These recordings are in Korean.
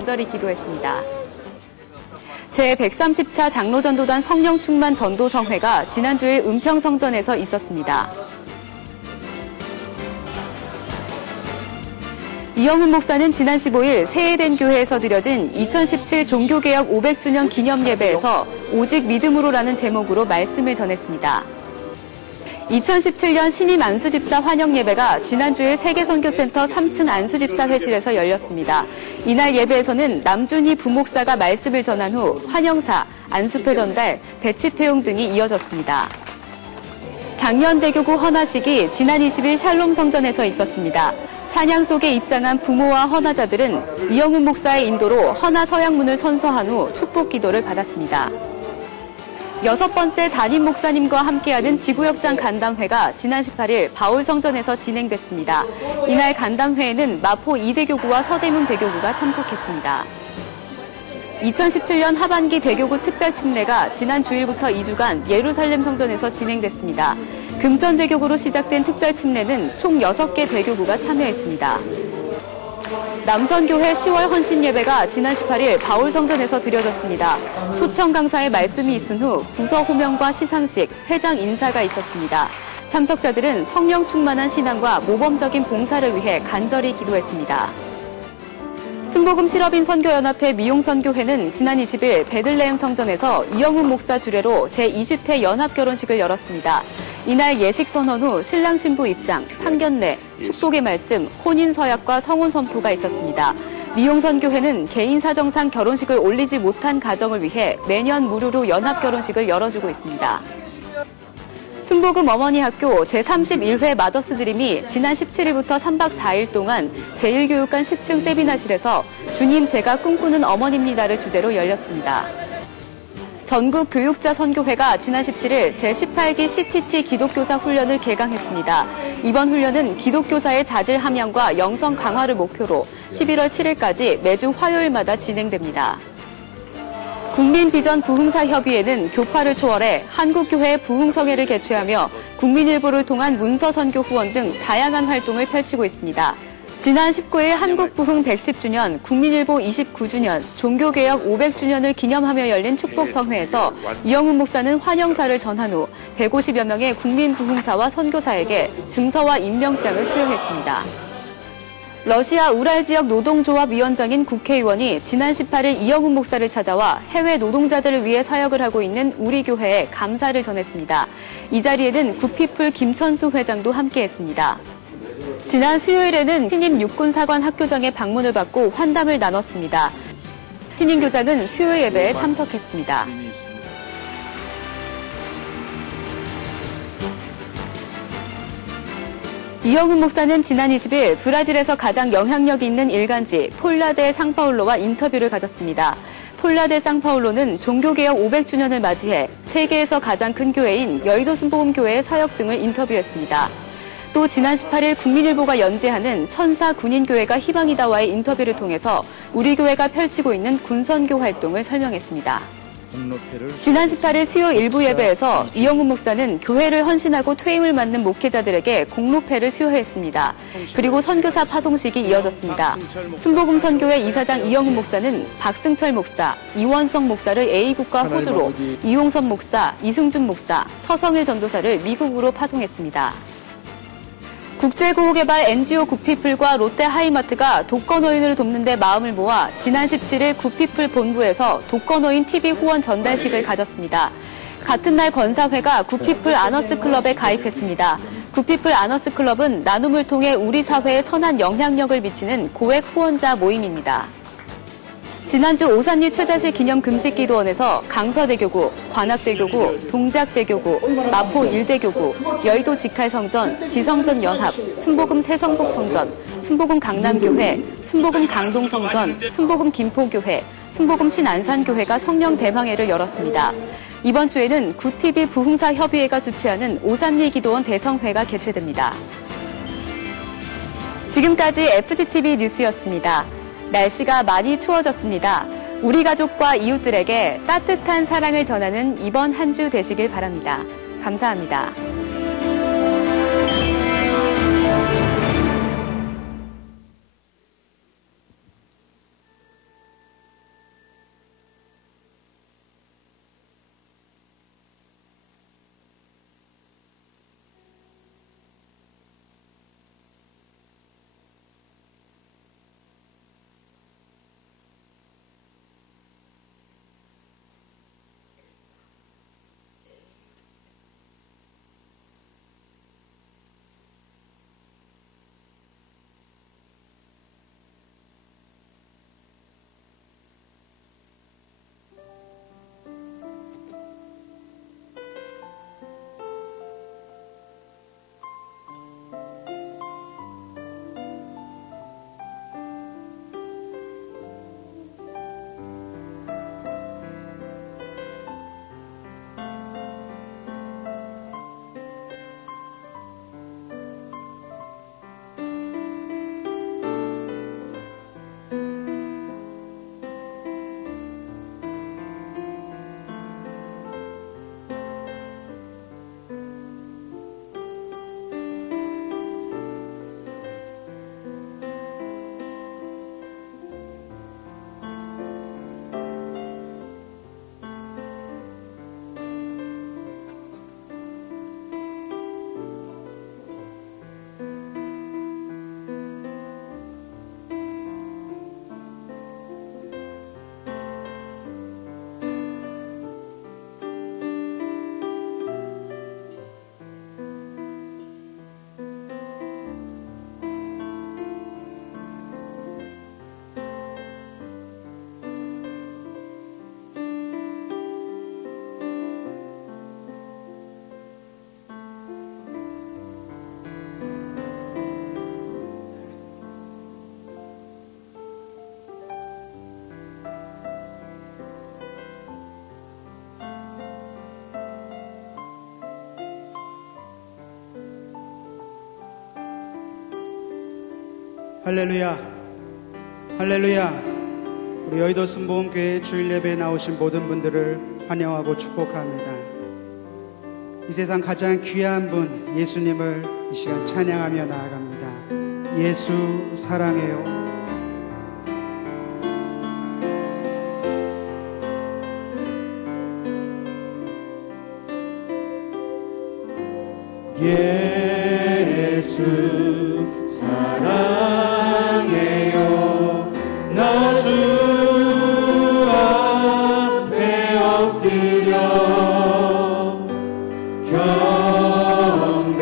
간절히 기도했습니다. 제130차 장로전도단 성령충만 전도성회가 지난 주일 은평성전에서 있었습니다. 이영훈 목사는 지난 15일 새해된 교회에서 드려진 2017 종교개혁 500주년 기념예배에서 오직 믿음으로라는 제목으로 말씀을 전했습니다. 2017년 신임 안수집사 환영예배가 지난 주일 세계선교센터 3층 안수집사 회실에서 열렸습니다. 이날 예배에서는 남준희 부목사가 말씀을 전한 후 환영사, 안수패 전달, 배치 폐용 등이 이어졌습니다. 장년대교구 헌화식이 지난 20일 샬롬 성전에서 있었습니다. 찬양 속에 입장한 부모와 헌화자들은 이영훈 목사의 인도로 헌화 서양문을 선서한 후 축복 기도를 받았습니다. 6번째 담임 목사님과 함께하는 지구협장 간담회가 지난 18일 바울성전에서 진행됐습니다. 이날 간담회에는 마포 이대교구와 서대문 대교구가 참석했습니다. 2017년 하반기 대교구 특별 침례가 지난 주일부터 2주간 예루살렘 성전에서 진행됐습니다. 금천대교구로 시작된 특별 침례는 총 6개 대교구가 참여했습니다. 남선교회 10월 헌신 예배가 지난 18일 바울성전에서 드려졌습니다. 초청 강사의 말씀이 있은 후 부서 호명과 시상식, 회장 인사가 있었습니다. 참석자들은 성령 충만한 신앙과 모범적인 봉사를 위해 간절히 기도했습니다. 순복음 실업인 선교연합회 미용선교회는 지난 20일 베들레헴 성전에서 이영훈 목사 주례로 제20회 연합결혼식을 열었습니다. 이날 예식 선언 후 신랑 신부 입장, 상견례, 축복의 말씀, 혼인 서약과 성혼 선포가 있었습니다. 미용선교회는 개인 사정상 결혼식을 올리지 못한 가정을 위해 매년 무료로 연합결혼식을 열어주고 있습니다. 순복음 어머니 학교 제31회 마더스 드림이 지난 17일부터 3박 4일 동안 제1교육관 10층 세미나실에서 주님 제가 꿈꾸는 어머니입니다를 주제로 열렸습니다. 전국교육자 선교회가 지난 17일 제18기 CTT 기독교사 훈련을 개강했습니다. 이번 훈련은 기독교사의 자질 함양과 영성 강화를 목표로 11월 7일까지 매주 화요일마다 진행됩니다. 국민비전 부흥사협의회는 교파를 초월해 한국교회 부흥성회를 개최하며 국민일보를 통한 문서선교 후원 등 다양한 활동을 펼치고 있습니다. 지난 19일 한국부흥 110주년, 국민일보 29주년, 종교개혁 500주년을 기념하며 열린 축복성회에서 이영훈 목사는 환영사를 전한 후 150여 명의 국민부흥사와 선교사에게 증서와 임명장을 수여했습니다. 러시아 우랄 지역 노동조합위원장인 국회의원이 지난 18일 이영훈 목사를 찾아와 해외 노동자들을 위해 사역을 하고 있는 우리 교회에 감사를 전했습니다. 이 자리에는 굿피플 김천수 회장도 함께했습니다. 지난 수요일에는 신임 육군사관 학교장의 방문을 받고 환담을 나눴습니다. 신임 교장은 수요 예배에 참석했습니다. 이영훈 목사는 지난 20일 브라질에서 가장 영향력 있는 일간지 폴라데 상파울로와 인터뷰를 가졌습니다. 폴라데 상파울로는 종교개혁 500주년을 맞이해 세계에서 가장 큰 교회인 여의도 순복음교회의 사역 등을 인터뷰했습니다. 또 지난 18일 국민일보가 연재하는 천사 군인교회가 희망이다와의 인터뷰를 통해서 우리 교회가 펼치고 있는 군선교 활동을 설명했습니다. 지난 18일 수요 일부 예배에서 이영훈 목사는 교회를 헌신하고 퇴임을 맞는 목회자들에게 공로패를 수여했습니다. 그리고 선교사 파송식이 이어졌습니다. 순복음 선교회 이사장 이영훈 목사는 박승철 목사, 이원성 목사를 A국가 호주로, 이용선 목사, 이승준 목사, 서성일 전도사를 미국으로 파송했습니다. 국제구호개발 NGO 굿피플과 롯데하이마트가 독거노인을 돕는 데 마음을 모아 지난 17일 굿피플 본부에서 독거노인 TV 후원 전달식을 가졌습니다. 같은 날 건사회가 굿피플 아너스클럽에 가입했습니다. 굿피플 아너스클럽은 나눔을 통해 우리 사회에 선한 영향력을 미치는 고액 후원자 모임입니다. 지난주 오산리 최자실 기념 금식기도원에서 강서대교구, 관악대교구, 동작대교구, 마포 일대교구, 여의도 직할성전, 지성전 연합, 순복음 새성복성전, 순복음 강남교회, 순복음 강동성전, 순복음 김포교회, 순복음 신안산교회가 성령 대방회를 열었습니다. 이번 주에는 굿TV 부흥사협의회가 주최하는 오산리 기도원 대성회가 개최됩니다. 지금까지 FCTV 뉴스였습니다. 날씨가 많이 추워졌습니다. 우리 가족과 이웃들에게 따뜻한 사랑을 전하는 이번 한 주 되시길 바랍니다. 감사합니다. 할렐루야, 할렐루야. 우리 여의도 순복음교회 주일 예배에 나오신 모든 분들을 환영하고 축복합니다. 이 세상 가장 귀한 분 예수님을 이 시간 찬양하며 나아갑니다. 예수 사랑해요. 예수 사랑해요. 나 주 앞에 엎드려 경배와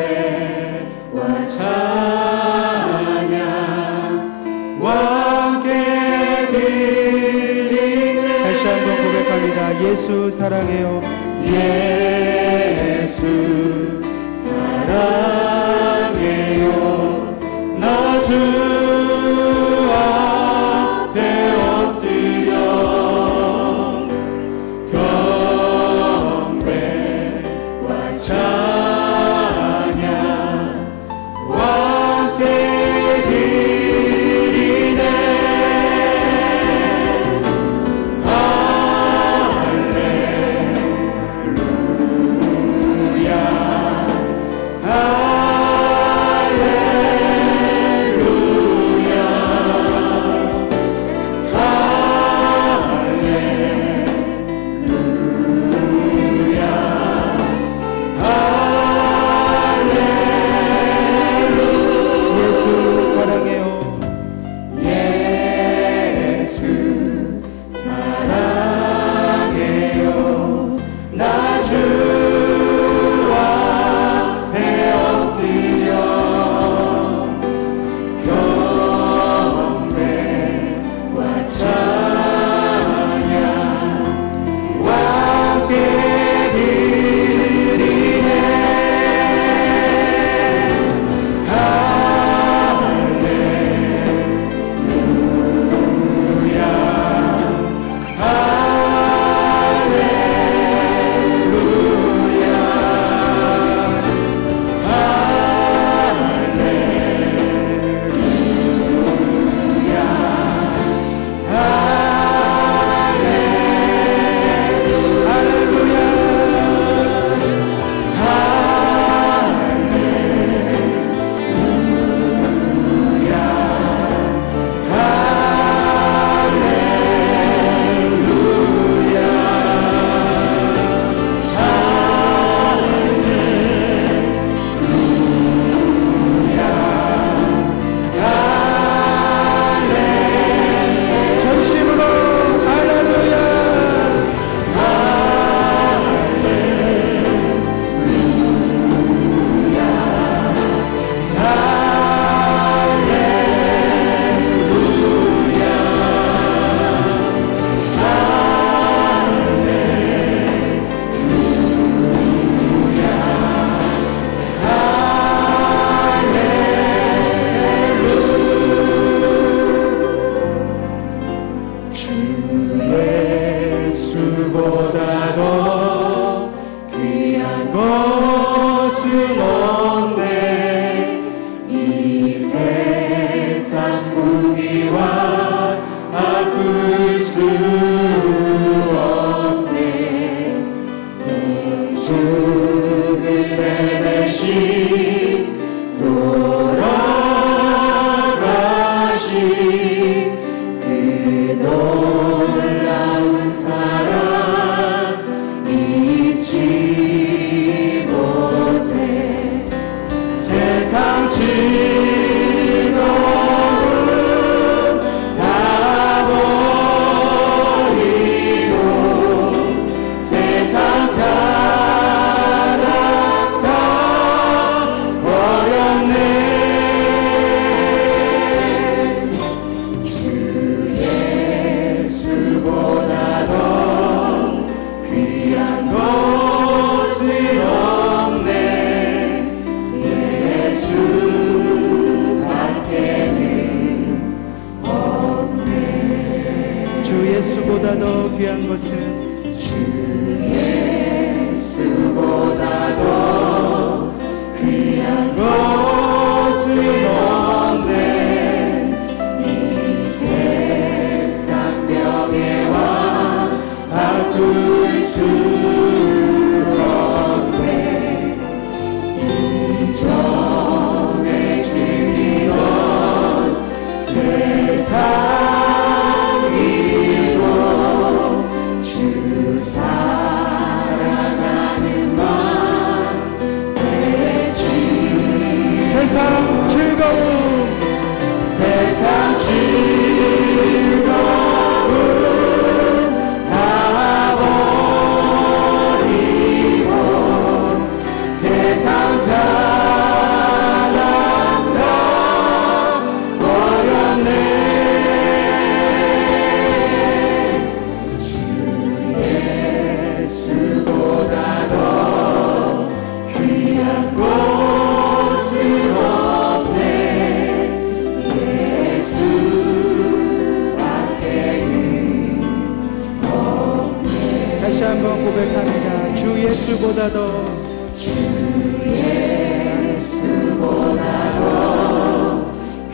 찬양과 함께 드리네. 다시 한번 고백합니다. 예수 사랑해요. 예수 사랑해요. 나 주 앞에 엎드려 경배와 찬양과 함께 드리네. 예수보다 더 귀한 것은 주 예수보다 더 귀한 것은 없네. 한번 고백합니다. 주 예수보다도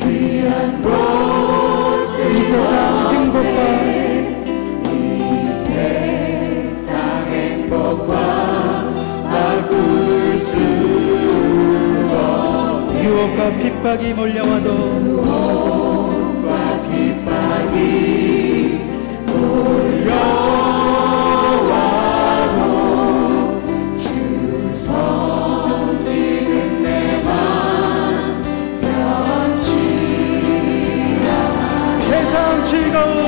귀한 곳을 이 세상 행복과 바꿀 수 유혹과 핍박이 몰려와도 핍박이 몰려와도 주 성 믿은 내 맘 변치라. 세상 즐거움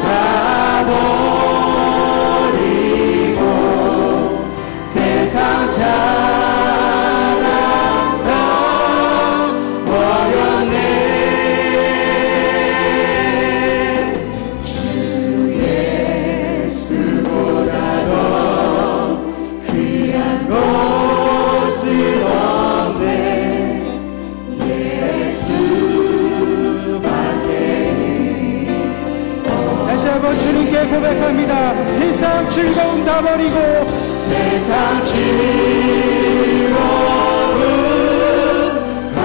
다 버리고 세상 자랑 다 버렸네. 주 예수보다 더 귀한 것은 없네. 다시 한번 주님께 고백합니다. 세상 즐거움 다 버리고 세상 즐거움 다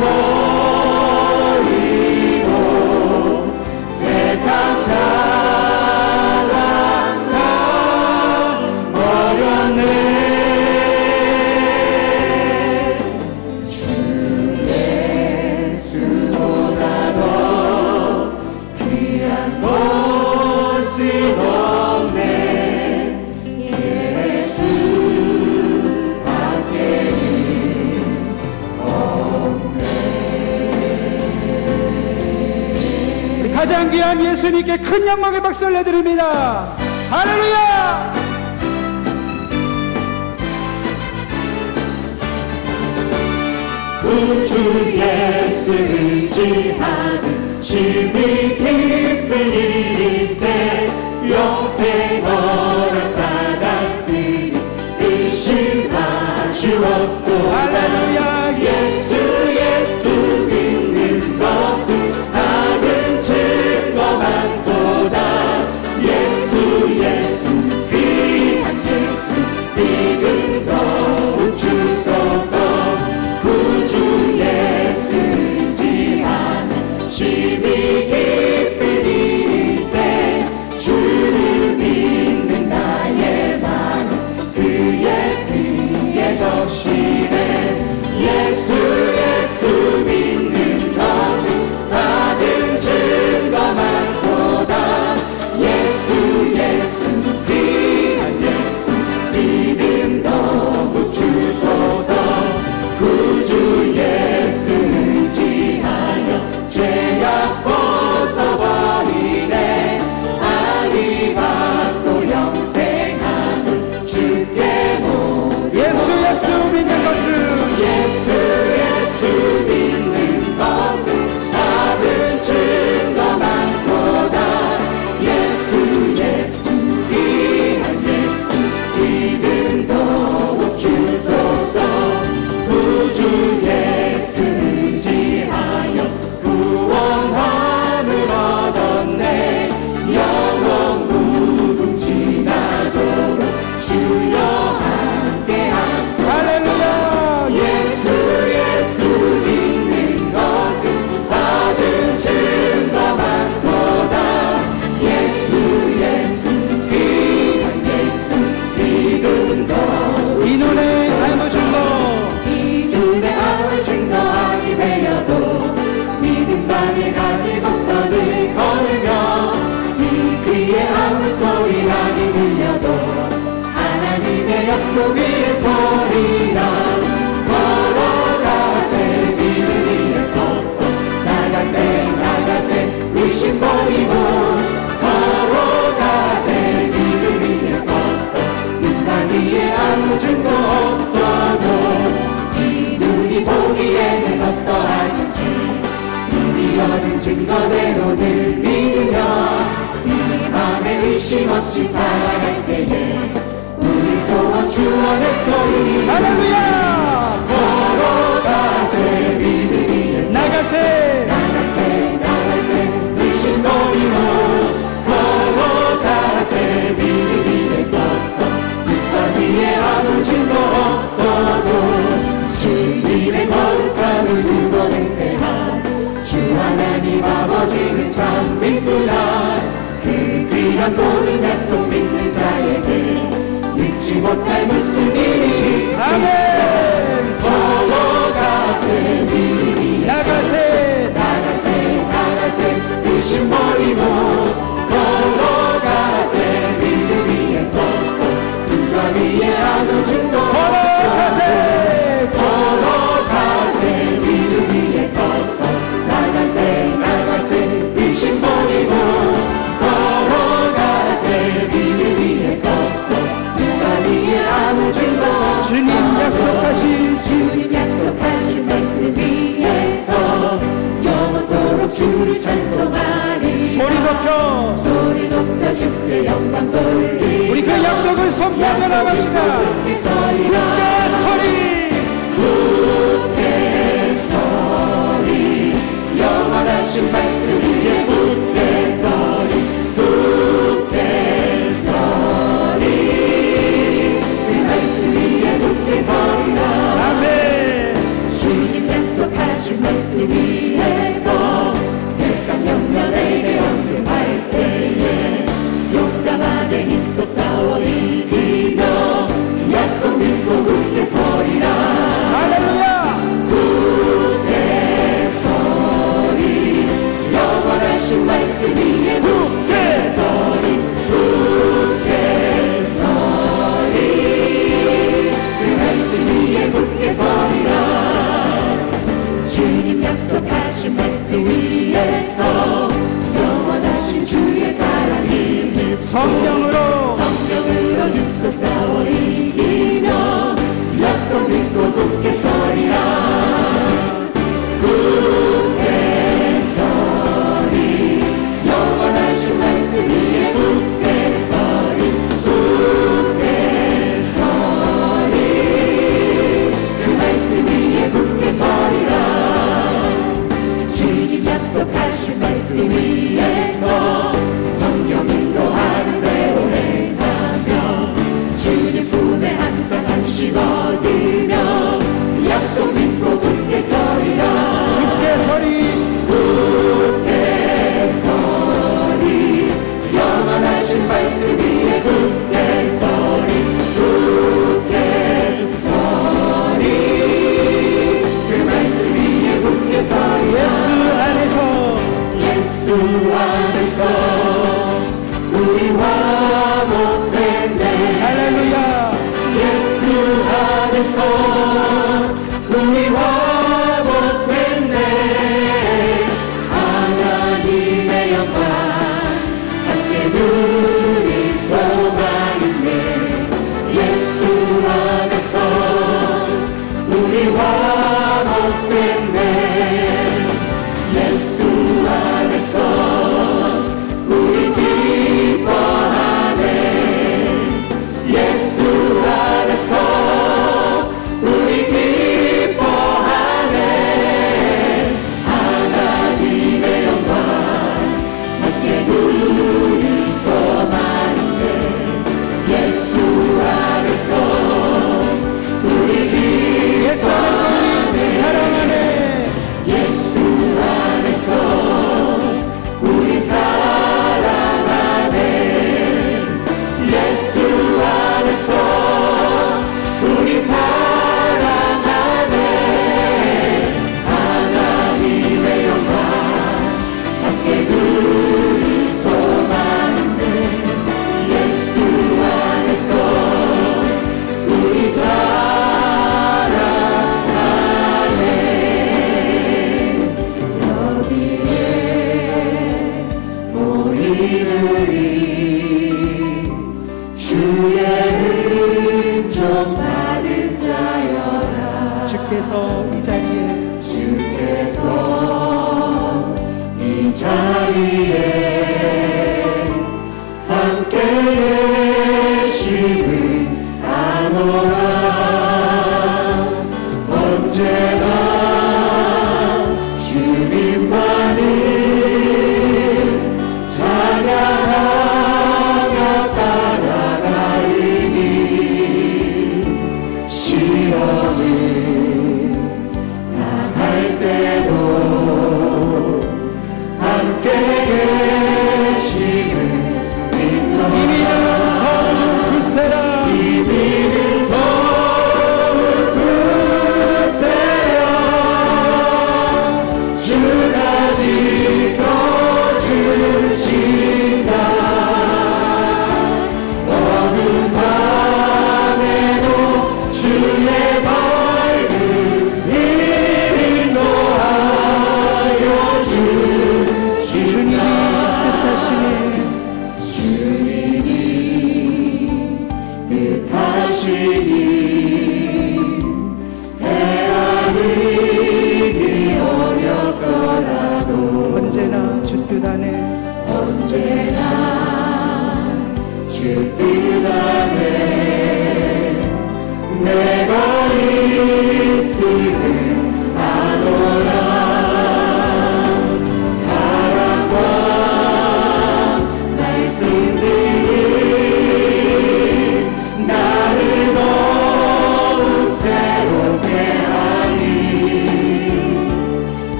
버리고 세상 자랑 다 버렸네. 주 예수보다 더 귀한 것은 없네. 가장 귀한 예수님께 큰 영광의 박수를 내드립니다. 할렐루야! 구주 예수 의지하는 심히 기쁜 일일세. 영생 허락받았으니 의심할 수 없고 할렐루야! 예수 믿는 것은 다른 증거 많도다. 예수 귀한 예수 믿음 더욱 주소서. 구주 예수 의지하는 심히 기쁜 일일세. 주를 믿는 나의 마음 그의 뒤에 적시네. 예수 믿는 것은 받은 증거 많도다. 예수 귀한 예수 믿음 더욱 주소서. 구주 예수 의지하여 죄악 벗어버리네. 아니 받고 영생하는 주께 모두 예수 믿는 것은 예수 믿는 것은 받은 증거 많도다. 예수 귀한 예수 믿음 더욱 주소서. 구주 예수 의지하여 구원함을 얻었네. 영원 무궁지나도록 주여 함께하소서. 할렐루야! 예수 믿는 것은 받은 증거 많도다. 예수 귀한 예수 믿음 더욱 이 눈에 알고 증거 이 눈에 아무 증거 아니 되어도 믿음만을 가지고서 늘 걸으며 이 귀에 아무 소리 아니 들려도 하나님의 약속 위에 서리라. 걸어가세 믿음 위에 섰어. 나가세 의심 버리고 걸어가세 믿음 위에 섰어. 눈만 위에 아무 증거 없어도 이 눈이 보기에는 어떠하든지 이미 얻은 증거대로 늘 믿으며 이 맘에 의심 없이 살아갈 때에 우리 소원 주 안에 소리. 할렐루야! 걸어가세 믿음 위에 나가세 나가세 의심 마음을 두고 맹세한 주 하나님 아버지는 참 믿구나. 그 귀한 모든 약속 믿는 자에게 잊지 못할 무슨 일이 있으며 아멘. 걸어가세 믿음이 나가세 나가세 의심 버리고 걸어가세 믿음 위에 서서 눈과 위에 아무 증거 걸어가세 걸어가세 믿음 위에 서서 나가세 의심 버리고 걸어가세 믿음 위에 서서 눈과 위에 아무 증거 주님 약속하신 말씀 위에서 영원토록 주를 찬송하리. 소리 높여 주께 영광 돌리. 우리 그 약속을 선포하며 나갑시다. 굳게 서리 굳게 서리 영원하신 말씀 위에 굳게 서리 굳게 서리 그 말씀 위에 굳게 서리라. 아멘. 주님 약속하신 말씀 위에서 세상 영년에게 영생할 때에 용감하게 힘써 싸워 이기며 약속 믿고 굳게 서리라. 할렐루야. 굳게 서리 영원하신 말씀 위에 굳게 서리 굳게 서리 그 말씀 위에 굳게 서리라. 주님 약속하신 말씀 위에서 영원하신 주의 사랑이 성령으로 힘써 싸워 이기며 약속 믿고 굳게 서리라. 굳게 서리 영원하신 말씀 위에 굳게 서리 굳게 서리 그 말씀 위에 굳게 서리라. 주님 약속하신 말씀 위에서 성령 인도하는 대로 행하며 주님 품에 항상 안식 얻으며 약속 믿고 굳게 서리라. 굳게 서리 굳게 서리 영원하신 말씀 위에 굳게 서리 굳게 서리 그 말씀 위에 굳게 서리라. 예수 안에서 우리 화목됐네. 할렐루야. 예수 안에서 우리 화목됐네. 하나님의 영광 함께 누릴 소망 있네. 예수 안에서 우리 화목됐네. 예수 안에서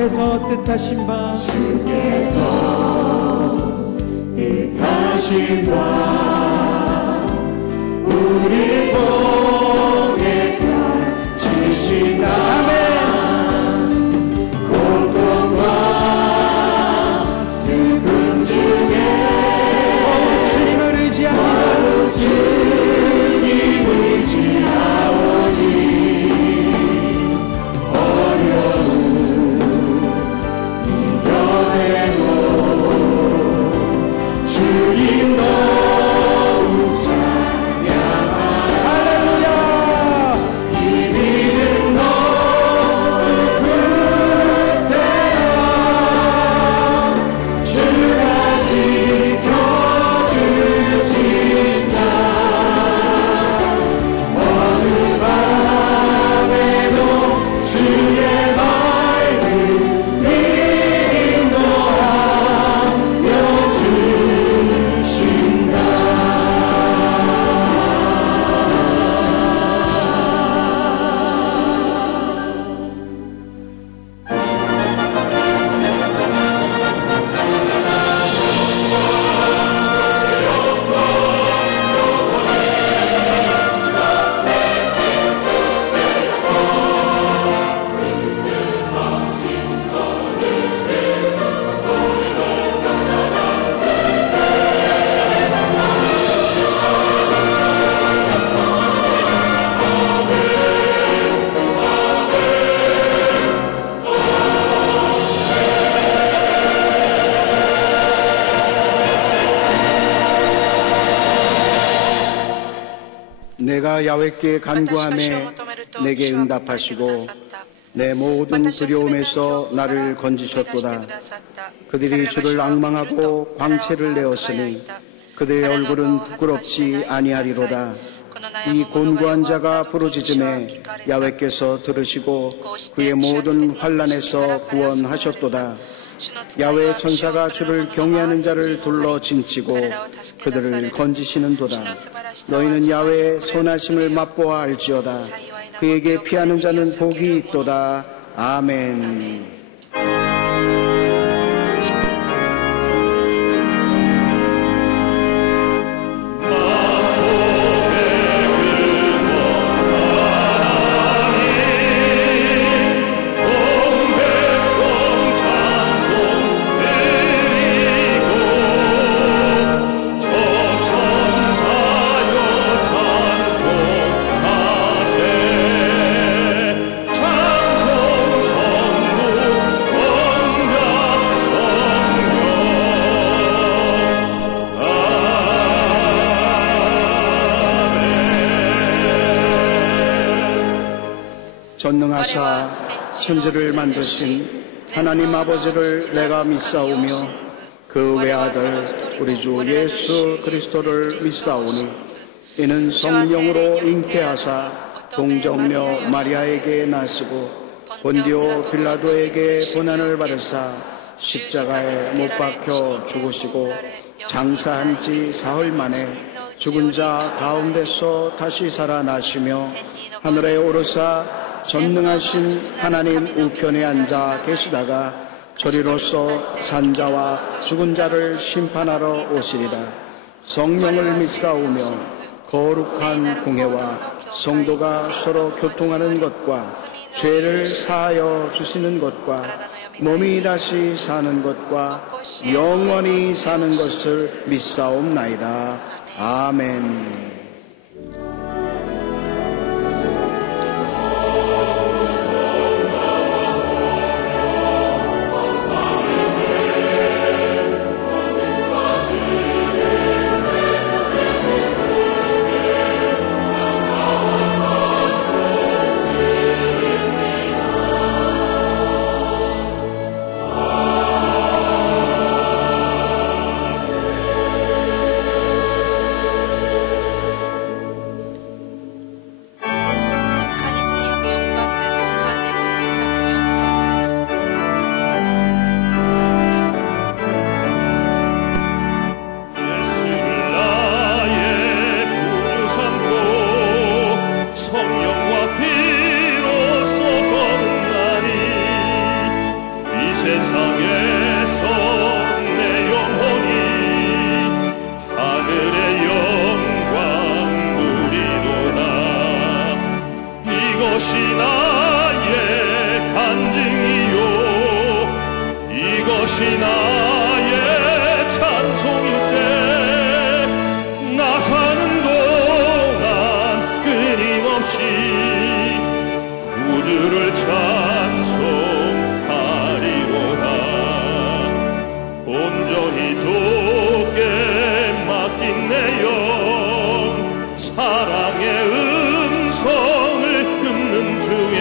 주께서 뜻하신 바 뜻하신 바 우리 복에 펼치신다. 아멘. 고통과 슬픔 중에 주님을 의지합니다. 주님 의지하오니 어려움 이겨내고 주님 너무 찬양하라. 할렐루야. 이 믿음 너무 굳세라. 주가 지켜주신다. 어느 밤에도 주의 맑은 빛 인도하여 주신다. 내가 야훼께 간구하매 내게 응답하시고 내 모든 두려움에서 나를 건지셨도다. 그들이 주를 앙망하고 광채를 내었으니 그들의 얼굴은 부끄럽지 아니하리로다. 이 곤고한 자가 부르짖음에 야훼께서 들으시고 그의 모든 환난에서 구원하셨도다. 야훼 천사가 주를 경외하는 자를 둘러 진치고 그들을 건지시는도다. 너희는 야훼의 선하심을 맛보아 알지어다. 그에게 피하는 자는 복이 있도다. 아멘. 전능하사 천지를 만드신 하나님 아버지를 내가 믿사오며 그 외아들 우리 주 예수 그리스도를 믿사오니 이는 성령으로 잉태하사 동정녀 마리아에게 나시고 본디오 빌라도에게 고난을 받으사 십자가에 못 박혀 죽으시고 장사한 지 사흘 만에 죽은 자 가운데서 다시 살아나시며 하늘에 오르사 전능하신 하나님 우편에 앉아 계시다가 저리로서 산자와 죽은 자를 심판하러 오시리라. 성령을 믿사오며 거룩한 공회와 성도가 서로 교통하는 것과 죄를 사하여 주시는 것과 몸이 다시 사는 것과 영원히 사는 것을 믿사옵나이다. 아멘. 끊임없이 구주를 찬송하리로다. 온전히 주께 맡긴 내 영 사랑의 음성을 듣는 중에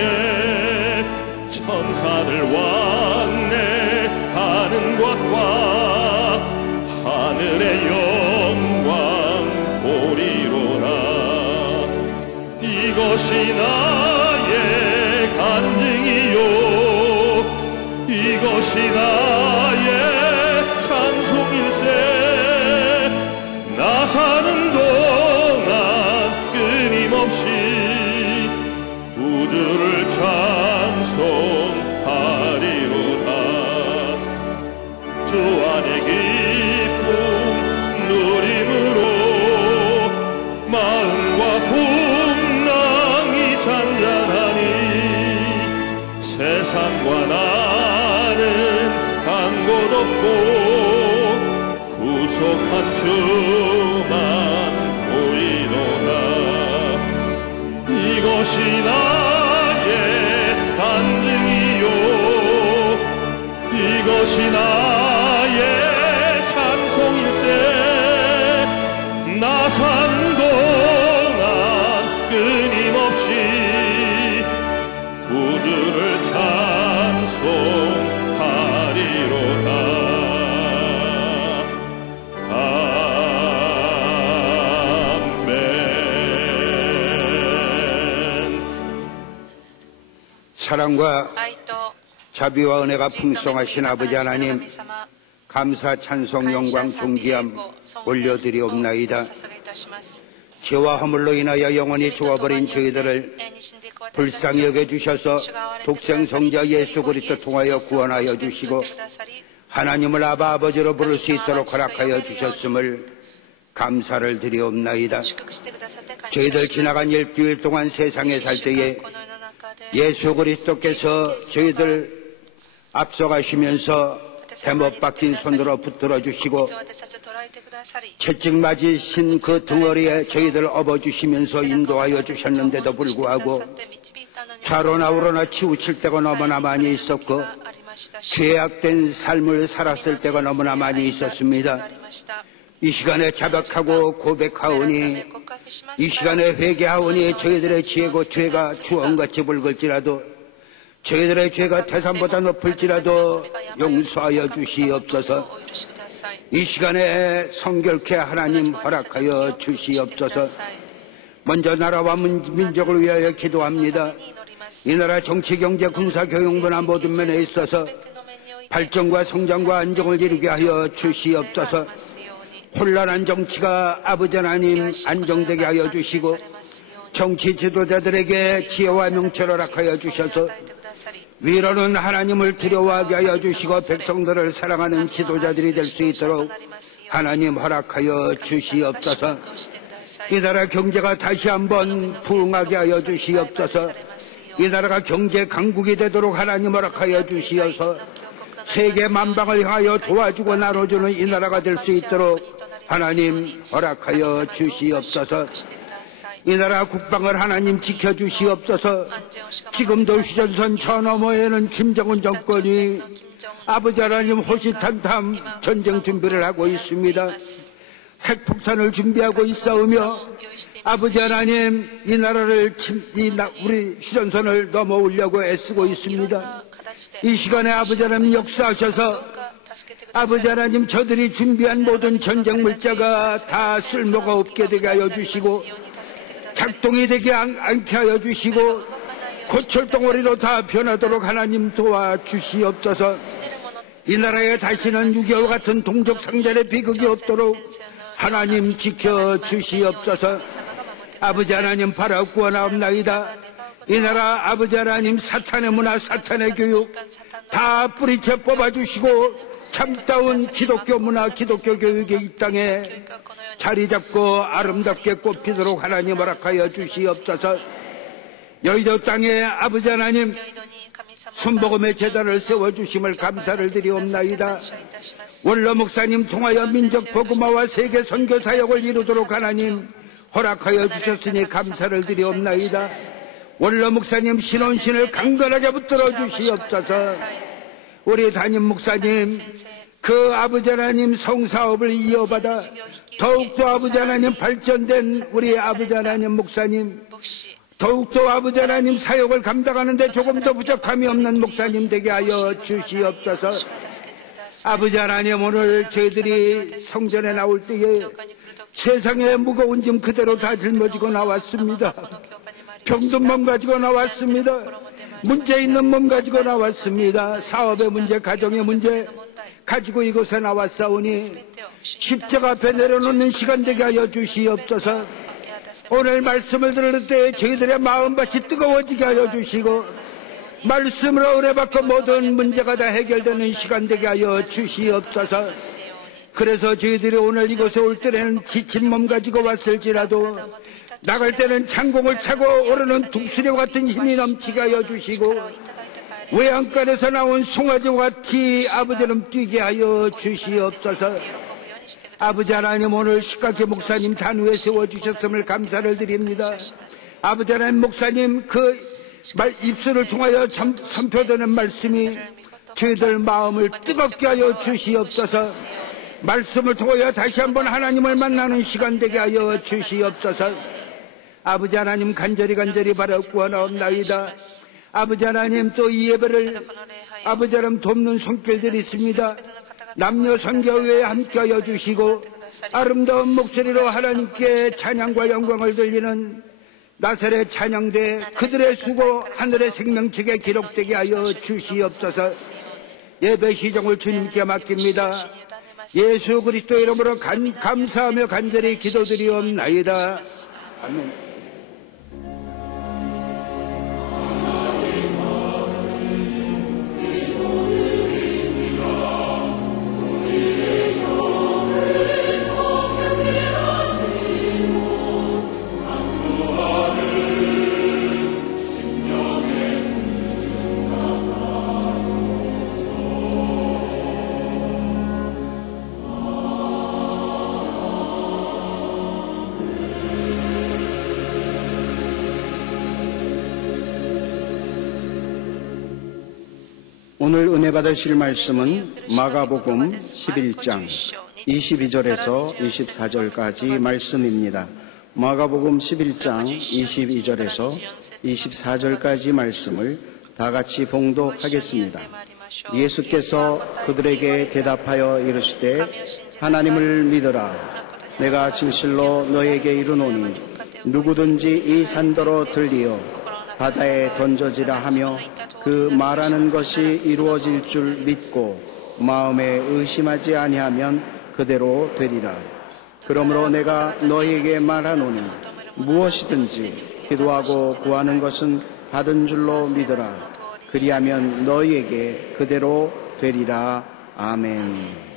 천사들 왕래하는 것과 하늘의 영광 보리로다. 이것이 나의 간증이요 이것이 나의 찬송일세. 나 사는 동안 끊임없이 우주를 찬송하리로다. 주 안에 기쁨 누림으로 마음과 풍랑이 잔잔하니 세상과 나는 간 곳 없고 구속한 주만 보이노라. 이것이 나의 간증이요 이것이 나의 찬송일세. 나 산 동안 끊임없이 우주를 찬송하리로다. 아멘. 사랑과 자비와 은혜가 풍성하신 아버지 하나님, 감사 찬송 영광 존귀함 올려드리옵나이다. 죄와 허물로 인하여 영원히 죽어버린 저희들을 불쌍히 여겨주셔서 독생 성자 예수 그리스도 통하여 구원하여 주시고 하나님을 아바 아버지로 부를 수 있도록 허락하여 주셨음을 감사를 드리옵나이다. 저희들 지나간 일주일 동안 세상에 살 때에 예수 그리스도께서 저희들 앞서가시면서 대못 박힌 손으로 붙들어 주시고 채찍 맞으신 그 등어리에 저희들 업어주시면서 인도하여 주셨는데도 불구하고 좌로나 우로나 치우칠 때가 너무나 많이 있었고 죄악된 삶을 살았을 때가 너무나 많이 있었습니다. 이 시간에 자백하고 고백하오니 이 시간에 회개하오니 저희들의 지혜고 죄가 주홍같이 붉을지라도 저희들의 죄가 태산보다 높을지라도 용서하여 주시옵소서. 이 시간에 성결케 하나님 허락하여 주시옵소서. 먼저 나라와 민족을 위하여 기도합니다. 이 나라 정치, 경제, 군사, 교육, 문화 모든 면에 있어서 발전과 성장과 안정을 이루게 하여 주시옵소서. 혼란한 정치가 아버지 하나님 안정되게 하여 주시고 정치 지도자들에게 지혜와 명철을 허락하여 주셔서 위로는 하나님을 두려워하게 하여 주시고 백성들을 사랑하는 지도자들이 될 수 있도록 하나님 허락하여 주시옵소서. 이 나라 경제가 다시 한번 부흥하게 하여 주시옵소서. 이 나라가 경제 강국이 되도록 하나님 허락하여 주시어서 세계 만방을 향하여 도와주고 나눠주는 이 나라가 될 수 있도록 하나님 허락하여 주시옵소서. 이 나라 국방을 하나님 지켜주시옵소서. 지금도 휴전선 저 너머에는 김정은 정권이 아버지 하나님 호시탄탐 전쟁 준비를 하고 있습니다. 핵폭탄을 준비하고 있사오며 아버지 하나님 이 나라를 우리 휴전선을 넘어오려고 애쓰고 있습니다. 이 시간에 아버지 하나님 역사하셔서 아버지 하나님 저들이 준비한 모든 전쟁 물자가 다 쓸모가 없게 되게 하여 주시고 작동이 되게 않게 하여 주시고 고철덩어리로 다 변하도록 하나님 도와주시옵소서. 이 나라에 다시는 6.25 같은 동족 상전의 비극이 없도록 하나님 지켜주시옵소서. 아버지 하나님 바라 구원하옵나이다. 이 나라 아버지 하나님 사탄의 문화, 사탄의 교육 다 뿌리채 뽑아주시고 참다운 기독교 문화, 기독교 교육이 이 땅에 자리 잡고 아름답게 꽃피도록 하나님 허락하여 주시옵소서. 여의도 땅에 아버지 하나님 순복음의 제단을 세워주심을 감사를 드리옵나이다. 원로 목사님 통하여 민족 복음화와 세계 선교 사역을 이루도록 하나님 허락하여 주셨으니 감사를 드리옵나이다. 원로 목사님 신혼신을 강건하게 붙들어 주시옵소서. 우리 담임 목사님 그 아버지 하나님 성사업을 이어받아 더욱더 아버지 하나님 발전된 우리 아버지 하나님 목사님, 더욱더 아버지 하나님 사역을 감당하는데 조금 더 부족함이 없는 목사님 되게 하여 주시옵소서. 아버지 하나님, 오늘 저희들이 성전에 나올 때에 세상의 무거운 짐 그대로 다 짊어지고 나왔습니다. 병든 몸 가지고 나왔습니다. 문제 있는 몸 가지고 나왔습니다. 사업의 문제, 가정의 문제 가지고 이곳에 나왔사오니 십자가 앞에 내려놓는 시간 되게 하여 주시옵소서. 오늘 말씀을 들을 때 저희들의 마음밭이 뜨거워지게 하여 주시고 말씀으로 은혜받고 모든 문제가 다 해결되는 시간 되게 하여 주시옵소서. 그래서 저희들이 오늘 이곳에 올 때는 지친 몸 가지고 왔을지라도 나갈 때는 창공을 차고 오르는 독수리와 같은 힘이 넘치게 하여 주시고 외양간에서 나온 송아지와 같이 아버지는 뛰게 하여 주시옵소서. 아버지 하나님, 오늘 시각계 목사님 단위에 세워주셨음을 감사를 드립니다. 아버지 하나님, 목사님 그 입술을 통하여 선포되는 말씀이 저희들 마음을 뜨겁게 하여 주시옵소서. 말씀을 통하여 다시 한번 하나님을 만나는 시간 되게 하여 주시옵소서. 아버지 하나님, 간절히 바라 구하나옵나이다. 아버지 하나님, 또 이 예배를 아버지 하나님 돕는 손길들이 있습니다. 남녀 선교회에 함께하여 주시고 아름다운 목소리로 하나님께 찬양과 영광을 돌리는 나사렛 찬양대 그들의 수고 하늘의 생명책에 기록되게 하여 주시옵소서. 예배 시정을 주님께 맡깁니다. 예수 그리스도 이름으로 감사하며 간절히 기도드리옵나이다. 아멘. 오늘 은혜 받으실 말씀은 마가복음 11장 22절에서 24절까지 말씀입니다. 마가복음 11장 22절에서 24절까지 말씀을 다 같이 봉독하겠습니다. 예수께서 그들에게 대답하여 이르시되 하나님을 믿으라. 내가 진실로 너에게 이르노니 누구든지 이 산더러 들리어 바다에 던져지라 하며 그 말하는 것이 이루어질 줄 믿고 마음에 의심하지 아니하면 그대로 되리라. 그러므로 내가 너희에게 말하노니 무엇이든지 기도하고 구하는 것은 받은 줄로 믿으라. 그리하면 너희에게 그대로 되리라. 아멘.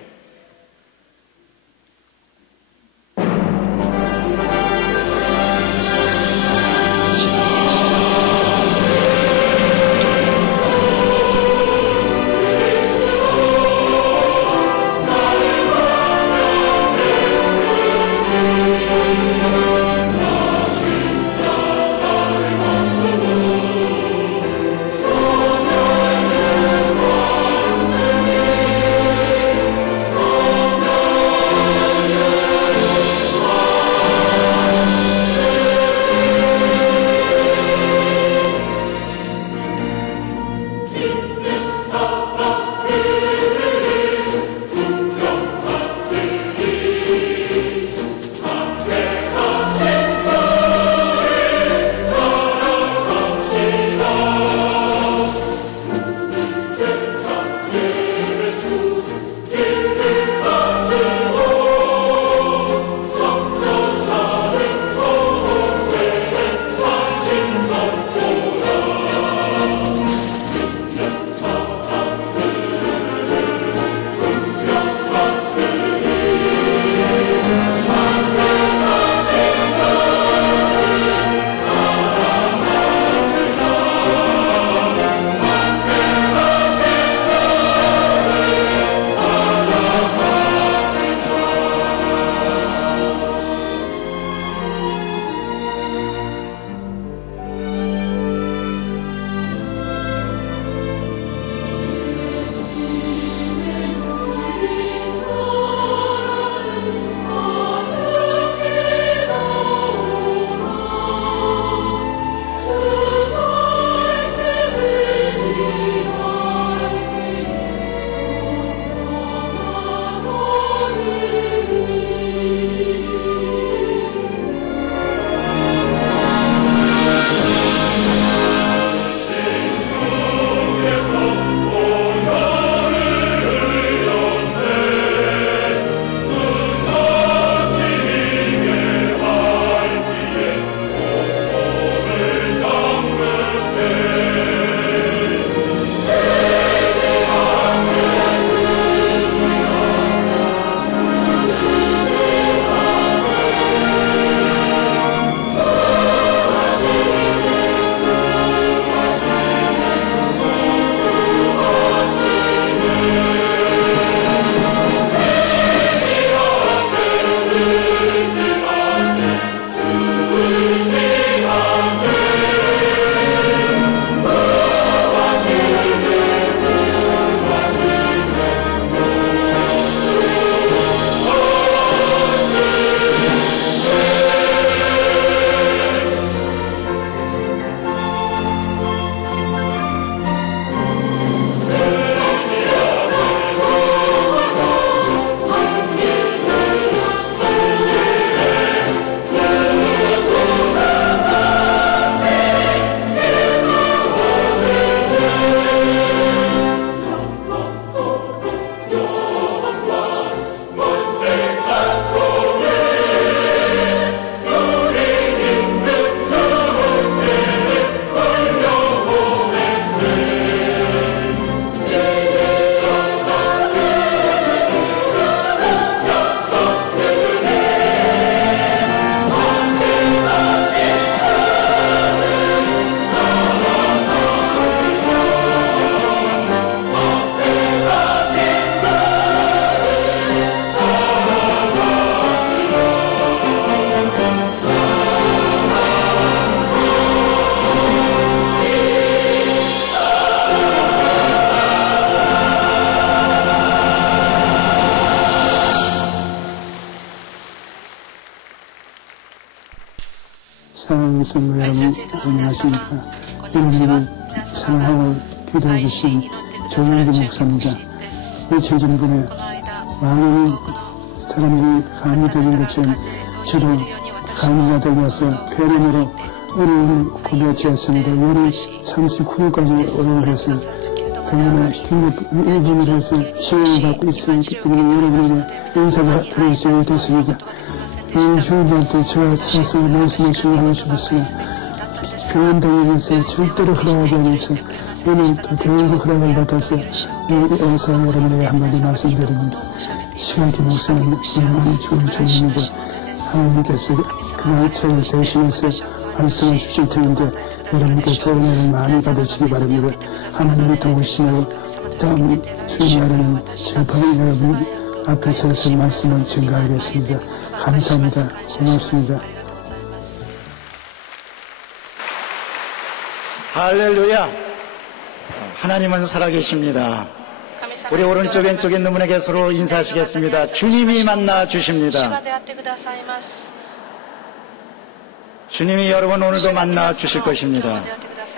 방송 여러분 안녕하십니까. 여러분을 사랑하고 기도해 주신 조영기 목사입니다. 며칠 전분에 많은 사람들이 감이 되는 것처럼 저도 감기가 되어서 폐렴으로 어려운 고비에 처했습니다. 열흘 39일까지 오래해서 병원에 입원을 해서 치료를 받고 있었기 때문에 여러분에게 인사가 드릴 수 있었습니다. 이 주일날도 제가 서서 말씀을 전하고 싶었으나 병원 다니면서 절대로 허락하지 않아서 오늘 또 교육의 허락을 받아서 여기서 여러분에게 한마디 말씀드립니다. 시간기 목사님 얼마나 좋은 종입니다. 하나님께서 그날처럼 대신해서 말씀을 주실 텐데 여러분께서 은혜를 많이 받으시기 바랍니다. 하나님이 도우시며 다음 주일날에는 절반의 여러분 앞에 서서 말씀을 증가하겠습니다. 감사합니다. 고맙습니다. 할렐루야. 하나님은 살아계십니다. 우리 오른쪽 왼쪽 있는 분에게 서로 인사하시겠습니다. 주님이 만나 주십니다. 주님이 여러분 오늘도 만나 주실 것입니다.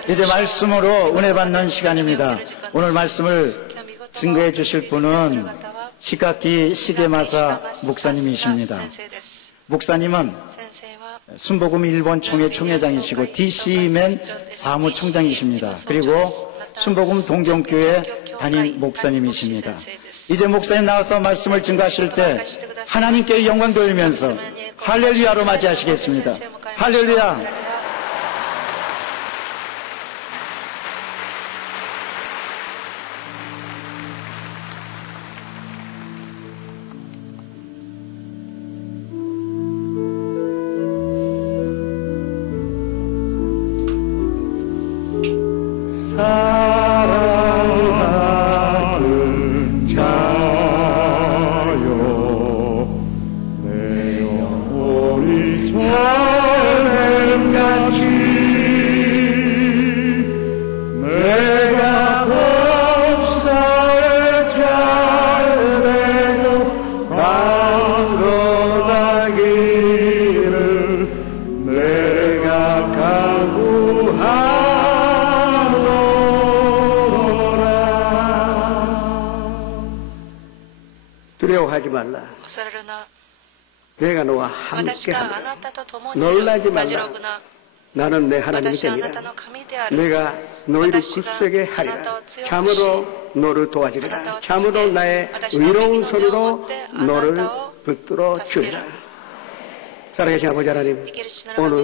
이제 말씀으로 은혜 받는 시간입니다. 오늘 말씀을 증거해 주실 분은 시각기 시계마사 목사님이십니다. 목사님은 순복음 일본 총회 총회장이시고 DC맨 사무총장이십니다. 그리고 순복음 동정교회 담임 목사님이십니다. 이제 목사님 나와서 말씀을 증거하실 때 하나님께 영광 돌리면서 할렐루야로 맞이하시겠습니다. 할렐루야. 사랑하는 자요 내 영혼이 전햄같이 내가 법사에 잘되고 강건하기를 내가 간구하노라. 두려워하지 말라. 내가 너와 함께하노라. 놀라지 말라. 나는 내 하나님이 되니라. 내가 너희를 굳세게 하리라. 참으로 너를 도와주리라. 참으로 나의 의로운 손으로 너를 붙들어 주리라. 살아계신 아버지 하나님, 오늘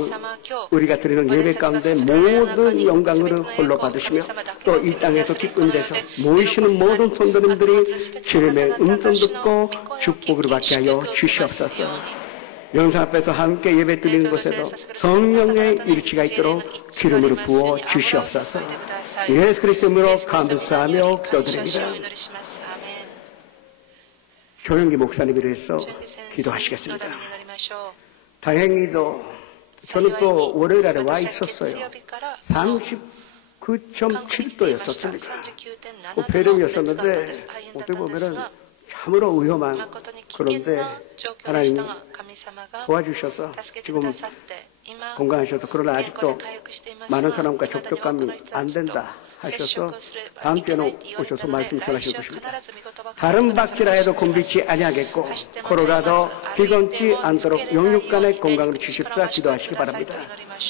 우리가 드리는 예배 가운데 모든 영광을 홀로 받으시며 또 이 땅에서 기쁜 일에서 모이시는 모든 성도님들이 주님의 음성 듣고 축복을 받게 하여 주시옵소서. 영상 앞에서 함께 예배 드리는 곳에도 성령의 일치가 있도록 기름으로 부어 주시옵소서. 예수 그리스도로 감사하며 기도드립니다. 조영기 목사님을 위해서 기도하시겠습니다. 다행히도 저는 또 월요일에 와 있었어요. 39.7도였었습니다. 폐렴이었었는데 어떻게 보면은 참으로 위험한, 그런데 하나님 도와주셔서 지금 건강하셔서, 그러나 아직도 많은 사람과 접촉감이 안 된다 하셔서 다음 주에는 오셔서 말씀 전하실 것입니다. 다른 박지라 해도 곤비치 아니하겠고 코로나도 비건치 않도록 영육간의 건강을 주십사 기도하시기 바랍니다.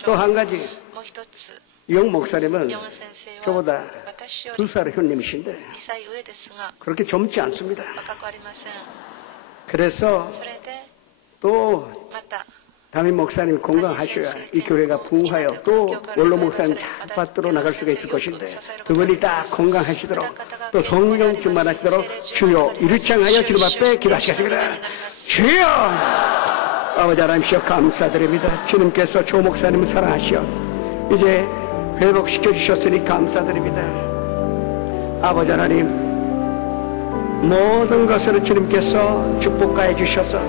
또 한 가지, 영 목사님은 저보다 2살 형님이신데 그렇게 젊지 않습니다. 그래서 또 담임 목사님 건강하셔야 이 교회가 부흥하여 또 원로 목사님 잘 받들어 나갈 수가 있을 것인데 두 분이 다 건강하시도록 또 성령 충만하시도록 주여 일창하여 주님 앞에 기도하시겠습니다. 주여 아버지 하나님이시여 감사드립니다. 주님께서 조 목사님을 사랑하시어 이제 회복시켜 주셨으니 감사드립니다. 아버지 하나님, 모든 것을 주님께서 축복하여 주셔서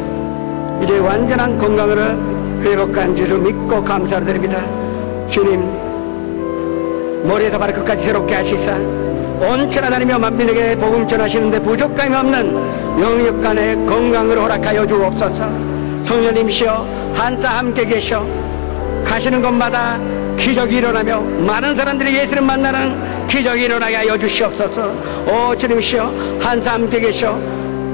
이제 완전한 건강을 회복한 줄을 믿고 감사드립니다. 주님, 머리에서 발끝까지 새롭게 하시사 온천하 다니며 만민에게 복음 전하시는데 부족함이 없는 영육간의 건강을 허락하여 주옵소서. 성령님이시여 한사 함께 계셔 가시는 곳마다 기적이 일어나며 많은 사람들이 예수를 만나는 기적이 일어나게 하여 주시옵소서. 오 주님이시여, 한 사람 되게 계셔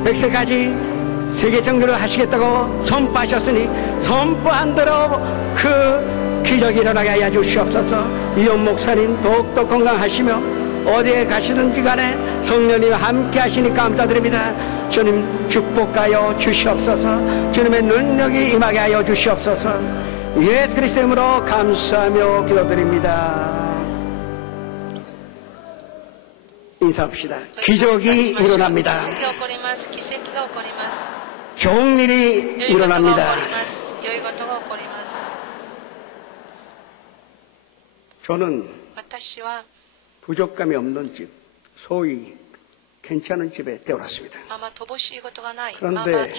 100세까지 세계 정교를 하시겠다고 선포하셨으니 선포한 대로 그 기적이 일어나게 하여 주시옵소서. 이온 목사님 더욱더 건강하시며 어디에 가시든지 간에 성령님 함께 하시니 감사드립니다. 주님 축복하여 주시옵소서. 주님의 능력이 임하게 하여 주시옵소서. 예수 그리스도의 이름으로 감사하며 기도드립니다. 인사합시다. 기적이 일어납니다. 좋은 일이 일어납니다. 저는 부족감이 없는 집, 소위 괜찮은 집에 태어났습니다. 그런데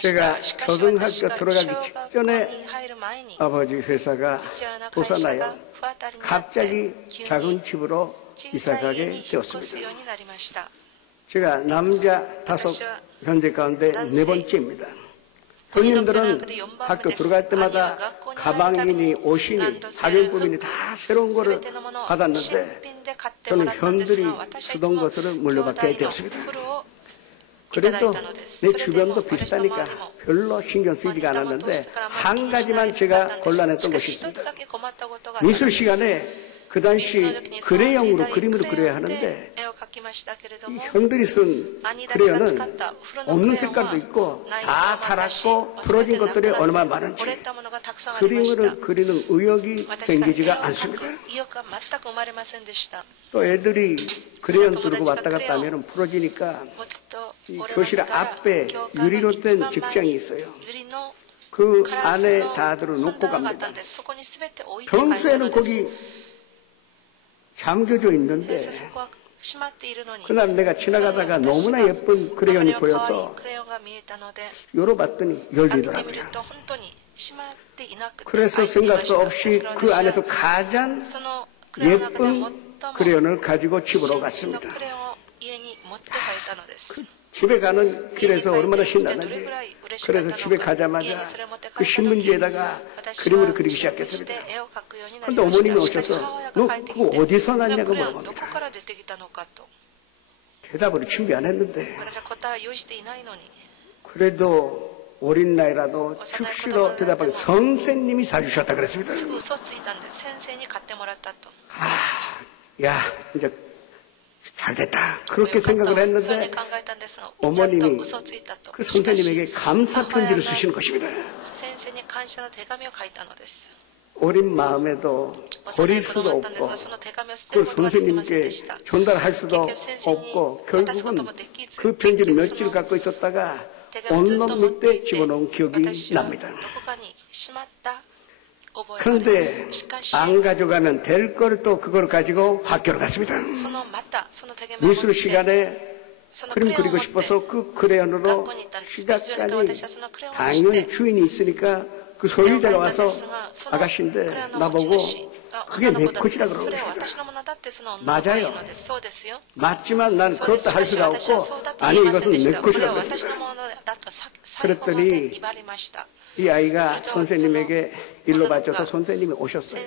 제가 초등학교 들어가기 직전에 아버지 회사가 도산하여 갑자기 작은 집으로 이사가게 되었습니다. 제가 남자 5 현재 가운데 4번째입니다. 본인들은 학교 들어갈 때마다 가방이니 옷이니 학용품이니 다 새로운 거를 받았는데 저는 현들이 쓰던 것을 물려받게 되었습니다. 그래도 내 주변도 비슷하니까 별로 신경 쓰이지가 않았는데 한 가지만 제가 곤란했던 것이 있습니다. 미술 시간에 그 당시 그레용으로 그림을 그려야 하는데 이 현들이 쓴 그레용은 없는 색깔도 있고 다 달았고 풀어진 것들이 얼마나 많은지 그림을 그리는 의욕이 생기지가 않습니다. 또 애들이 그레용 들고 왔다 갔다 하면 풀어지니까 이 교실 앞에 유리로 된 직장이 있어요. 그 안에 다 들어놓고 갑니다. 평소에는 거기 잠겨져 있는데 그날 내가 지나가다가 너무나 예쁜 크레용이 보여서 열어봤더니 열리더라고요. 그래서 생각도 없이 그 안에서 가장 예쁜 크레용을 가지고 집으로 갔습니다. 그 집에 가는 길에서 얼마나 신나는지. 그래서 집에 가자마자 그 신문지에다가 그림을 그리기 시작했습니다. 그런데 어머님이 오셔서 너 그거 어디서 났냐고 물어봅니다. 대답을 준비 안 했는데 그래도 어린 나이라도 즉시로 대답하기 선생님이 사주셨다 그랬습니다. 야 이제 잘됐다 그렇게 생각을 했는데 어머님이 그 선생님에게 감사 편지를 쓰시는 것입니다. 어린 마음에도 버릴 수도 없고 그 선생님께 전달할 수도 없고 결국은 그 편지를 며칠 갖고 있었다가 온몸 밑에 집어넣은 기억이 납니다. 그런데 안 가져가면 될 걸 또 그걸 가지고 학교를 갔습니다. 미술 시간에 그림 그리고 싶어서 그 크레용으로 시작까지 당연히 주인이 있으니까 그 소유자가 와서 아가씨인데 나보고 그게 내 것이라 그러는 것입니다. 맞아요. 맞지만 난 그렇다 할 수가 없고 아니 이것은 내 것이라 그랬습니다. 그랬더니 이 아이가 선생님에게 일로 바쳐서 선생님이 오셨어요.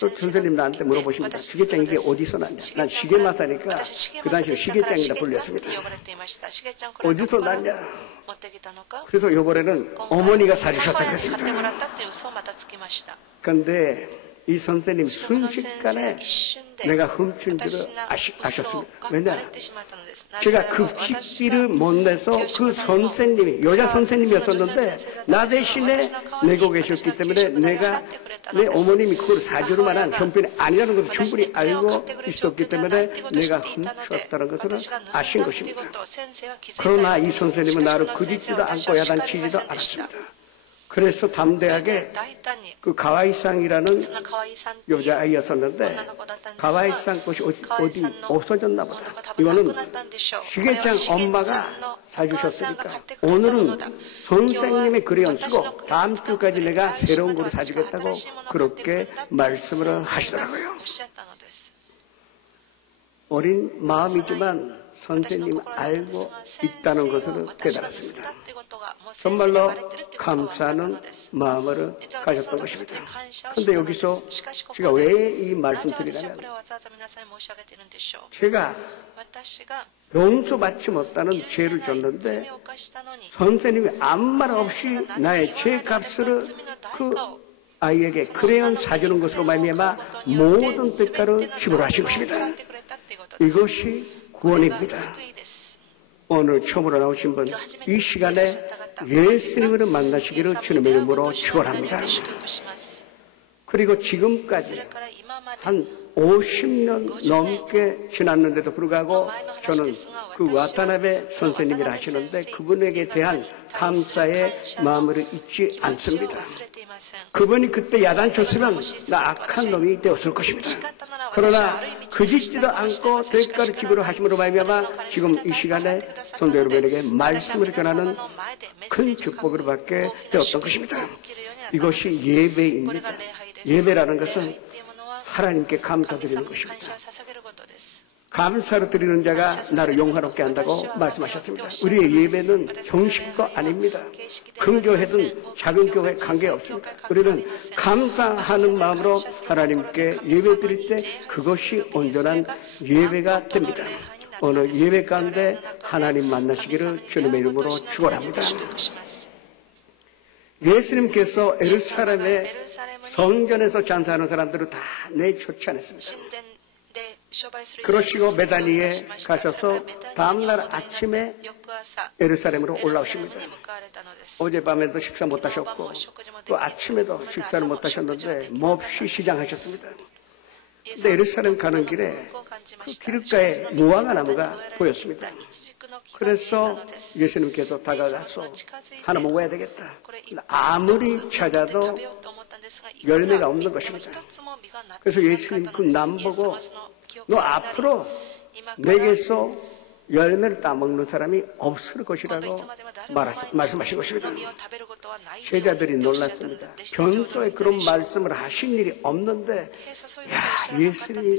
또 선생님 나한테 물어보십니다. 시계장 이게 어디서 났냐? 난 시계마사니까 그 당시에 시계장이라 불렸습니다. 어디서 났냐? 그래서 이번에는 어머니가 사주셨다고 했습니다. 그런데 이 선생님 순식간에 내가 훔친 줄을 아셨습니다. 왜냐? 제가 급식비를 못 내서 그 선생님이 여자 선생님이었었는데 나 대신에 내고 계셨기 때문에 내가 내 어머님이 그걸 사줄 만한 형편이 아니라는 것을 충분히 알고 있었기 때문에 내가 훔쳤다는 것을 아신 것입니다. 그러나 이 선생님은 나를 그짓지도 않고 야단치지도 않았습니다. 그래서 담대하게 그 가와이상이라는 여자아이였었는데 가와이상 것이 어디 없어졌나 보다. 이거는 시계장 엄마가 사주셨으니까 오늘은 선생님의 그레용 쓰고 다음 주까지 내가 새로운 거를 사주겠다고 그렇게 말씀을 하시더라고요. 어린 마음이지만 선생님이 알고 있다는 것으로 깨달았습니다. 정말로 감사하는 마음을 가졌던 것입니다. 그런데 여기서 제가 왜 이 말씀 드리냐면 제가 용서받지 못하는 죄를 졌는데 선생님이 아무 말 없이 나의 죄값을 그 아이에게 크레용 사주는 것으로 말미암아 모든 대가를 지불하신 것입니다. 이것이 구원입니다. 오늘 처음으로 나오신 분, 이 시간에 예수님을 만나시기를 주님의 이름으로 축원합니다. 그리고 지금까지 한 50년 넘게 지났는데도 불구하고 저는 그 와타나베 선생님이라 하시는데 그분에게 대한 감사의 마음을 잊지 않습니다. 그분이 그때 야단쳤으면 나 악한 놈이 되었을 것입니다. 그러나 그짓지도 않고 대가를 지불을 하심으로 말미암아 지금 이 시간에 성도 여러분에게 말씀을 전하는 큰 축복을 받게 되었던 것입니다. 이것이 예배입니다. 예배라는 것은 하나님께 감사드리는 것입니다. 감사를 드리는 자가 나를 영화롭게 한다고 말씀하셨습니다. 우리의 예배는 형식도 아닙니다. 큰 교회든 작은 교회 관계없습니다. 우리는 감사하는 마음으로 하나님께 예배 드릴 때 그것이 온전한 예배가 됩니다. 오늘 예배 가운데 하나님 만나시기를 주님의 이름으로 축원합니다. 예수님께서 예루살렘의 성전에서 장사하는 사람들을 다 내쫓아냈습니다. 그러시고 베다니에 가셔서 다음날 아침에 예루살렘으로 올라오십니다. 어젯밤에도 식사 못하셨고 또 아침에도 식사를 못하셨는데 몹시 시장하셨습니다. 근데 예루살렘 가는 길에 그 길가에 무화과 나무가 보였습니다. 그래서 예수님께서 다가가서 하나 먹어야 되겠다. 아무리 찾아도 열매가 없는 것입니다. 그래서 예수님 그 나무 보고 너 앞으로 내게서 열매를 따먹는 사람이 없을 것이라고 말씀하신 것입니다. 제자들이 놀랐습니다. 평소에 그런 말씀을 하신 일이 없는데 야 예수님이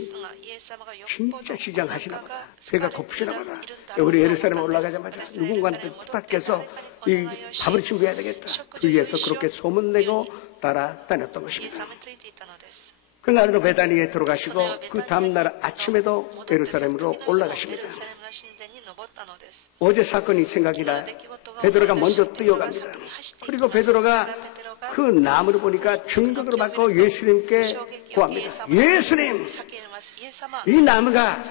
진짜 시장하시나 보다. 배가 고프시나 보다. 우리 예루살렘에 올라가자마자 누군가한테 부탁해서 이 밥을 준비해야 되겠다. 주위에서 그렇게 소문내고 따라다녔던 것입니다. 그날도 베다니에 들어가시고 그 다음날 아침에도 예루살렘으로 올라가십니다. 어제 사건이 생각이 나요. 베드로가 먼저 뛰어갑니다. 그리고 베드로가 그 나무를 보니까 증거로 받고 예수님께 구합니다. 예수님! 이 나무가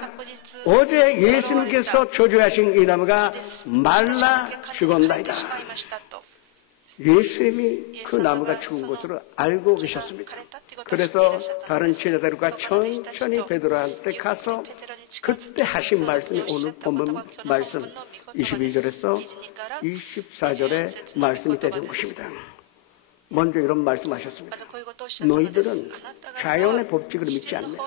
어제 예수님께서 조조하신 이 나무가 말라 죽었나이다. 예수님이 그 나무가 죽은 것으로 알고 계셨습니다. 그래서 다른 제자들과 천천히 베드로한테 가서 그때 하신 말씀이 오늘 본문 말씀 22절에서 24절의 말씀이 되는 것입니다. 먼저 이런 말씀하셨습니다. 너희들은 자연의 법칙을 믿지 않네.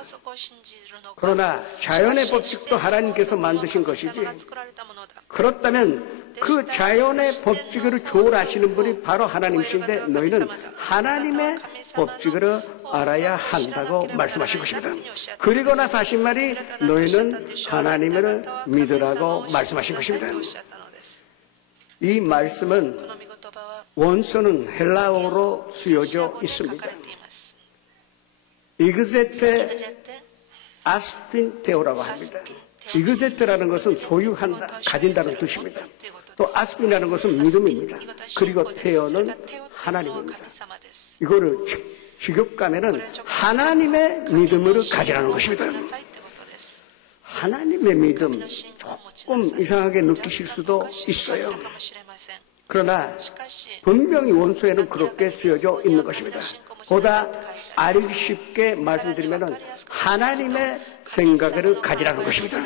그러나 자연의 법칙도 하나님께서 만드신 것이지 그렇다면 그 자연의 법칙을 조율하시는 분이 바로 하나님이신데 너희는 하나님의 법칙을 알아야 한다고 말씀하신 것입니다. 그리고 나서 하신 말이 너희는 하나님을 믿으라고 말씀하신 것입니다. 이 말씀은 원서는 헬라어로 쓰여져 있습니다. 이그제테 아스핀테오라고 합니다. 이그제테라는 것은 소유한다, 가진다는 뜻입니다. 또 아스핀이라는 것은 믿음입니다. 그리고 테오는 하나님입니다. 이거를 직역가면은 하나님의 믿음을 가지라는 것입니다. 하나님의 믿음 조금 이상하게 느끼실 수도 있어요. 그러나 분명히 원서에는 그렇게 쓰여져 있는 것입니다. 보다 알기 쉽게 말씀드리면 하나님의 생각을 가지라는 것입니다.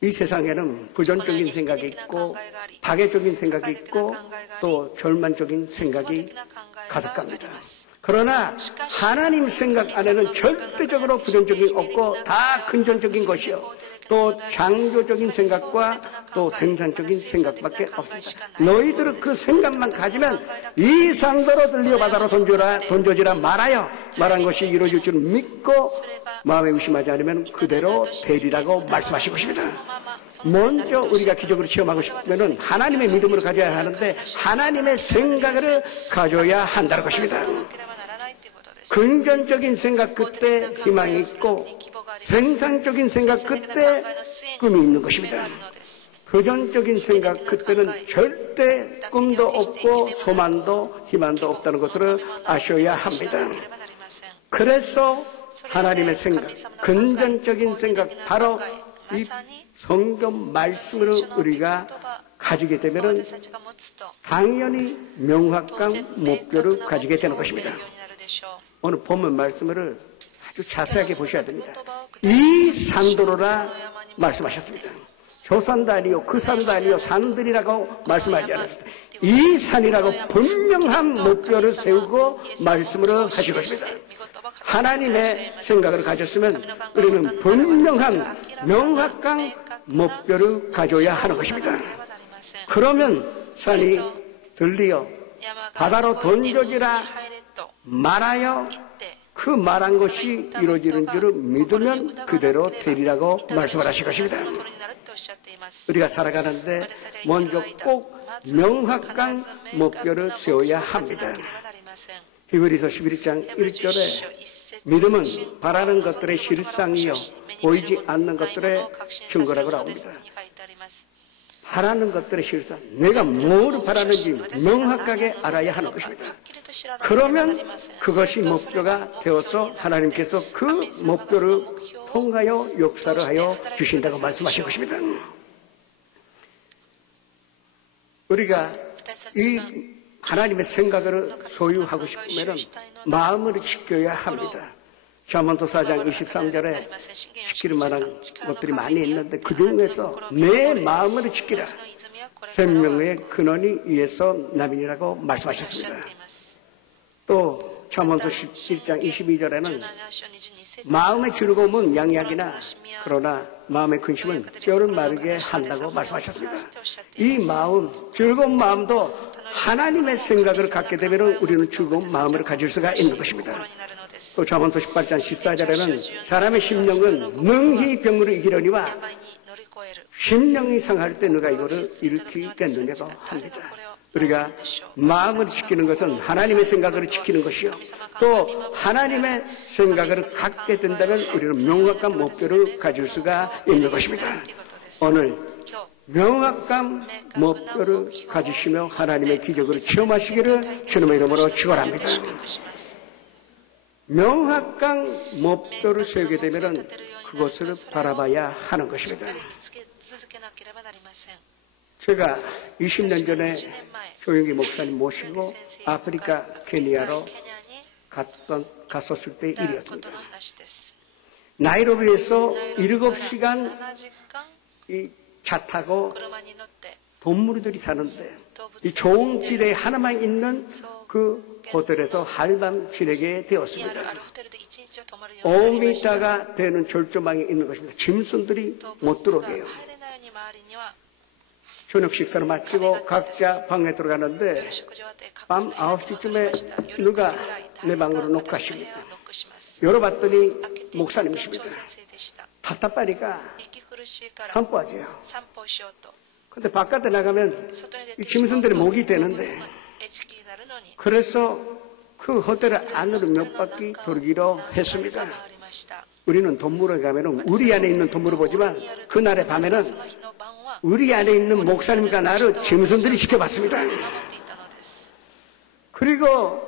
이 세상에는 부정적인 생각이 있고 파괴적인 생각이 있고 또 절망적인 생각이 가득합니다. 그러나 하나님 생각 안에는 절대적으로 부정적인 없고 다 긍정적인 것이요. 또 창조적인 생각과 또 생산적인 생각밖에 없습니다. 너희들은 그 생각만 가지면 이 상도로 들려 바다로 던져지라 말하여 말한 것이 이루어질 줄 믿고 마음에 의심하지 않으면 그대로 되리라고 말씀하신 것입니다. 먼저 우리가 기적으로 체험하고 싶으면 하나님의 믿음으로 가져야 하는데 하나님의 생각을 가져야 한다는 것입니다. 긍정적인 생각 끝에 희망이 있고 생산적인 생각 끝에 꿈이 있는 것입니다. 부정적인 생각 끝에는 절대 꿈도 없고 소망도 희망도 없다는 것을 아셔야 합니다. 그래서 하나님의 생각, 긍정적인 생각, 바로 이 성경 말씀으로 우리가 가지게 되면 당연히 명확한 목표를 가지게 되는 것입니다. 오늘 본문 말씀을 아주 자세하게 보셔야 됩니다. 이 산도로라 말씀하셨습니다. 저 산도 아니요, 그 산도 아니요, 산들이라고 말씀하지 않았습니다. 이 산이라고 분명한 목표를 세우고 말씀으로 하신 것입니다. 하나님의 생각을 가졌으면 우리는 분명한 명확한 목표를 가져야 하는 것입니다. 그러면 산이 들리어 바다로 던져지라 말하여 그 말한 것이 이루어지는 줄을 믿으면 그대로 되리라고 말씀을 하실 것입니다. 우리가 살아가는데 먼저 꼭 명확한 목표를 세워야 합니다. 히브리서 11장 1절에 믿음은 바라는 것들의 실상이요 보이지 않는 것들의 증거라고 나옵니다. 바라는 것들의 실상, 내가 뭘 바라는지 명확하게 알아야 하는 것입니다. 그러면 그것이 목표가 되어서 하나님께서 그 목표를 통하여 역사를 하여 주신다고 말씀하신 것입니다. 우리가 이 하나님의 생각을 소유하고 싶으면 마음을 지켜야 합니다. 잠언서 4장 23절에 지킬 만한 것들이 많이 있는데 그 중에서 내 마음을 지키라. 생명의 근원이 위에서 남이니라고 말씀하셨습니다. 또 잠언서 17장 22절에는 마음의 즐거움은 양약이나 그러나 마음의 근심은 뼈를 마르게 한다고 말씀하셨습니다. 이 마음, 즐거운 마음도 하나님의 생각을 갖게 되면 우리는 즐거운 마음을 가질 수가 있는 것입니다. 또 잠언서 18장 14절에는 사람의 심령은 능히 병으로 이기려니와 심령이 상할 때 너가 이거를 일으키겠느냐고 합니다. 우리가 마음을 지키는 것은 하나님의 생각을 지키는 것이요. 또 하나님의 생각을 갖게 된다면 우리는 명확한 목표를 가질 수가 있는 것입니다. 오늘 명확한 목표를 가지시며 하나님의 기적을 체험하시기를 주님의 이름으로 축원합니다. 명확한 목표를 세우게 되면 그것을 바라봐야 하는 것입니다. 제가 20년 전에 조영기 목사님 모시고 아프리카 케니아로 갔었을 때 일이었습니다. 나이로비에서 7시간 차 타고 동물들이 사는데 이 좋은 지대에 하나만 있는 그 호텔에서 하룻밤 지내게 되었습니다. 5m가 되는 절조망이 있는 것입니다. 짐승들이 못 들어오게 해요. 저녁 식사를 마치고 각자 방에 들어가는데 밤 9시쯤에 누가 내 방으로 녹가십니다. 열어봤더니 목사님이십니다. 답답하니까 산보하지요. 근데 바깥에 나가면 이 짐승들이 목이 되는데 그래서 그 호텔 안으로 몇 바퀴 돌기로 했습니다. 우리는 동물원에 가면 우리 안에 있는 동물을 보지만 그날의 밤에는 우리 안에 있는 목사님과 나를 짐승들이 지켜봤습니다. 그리고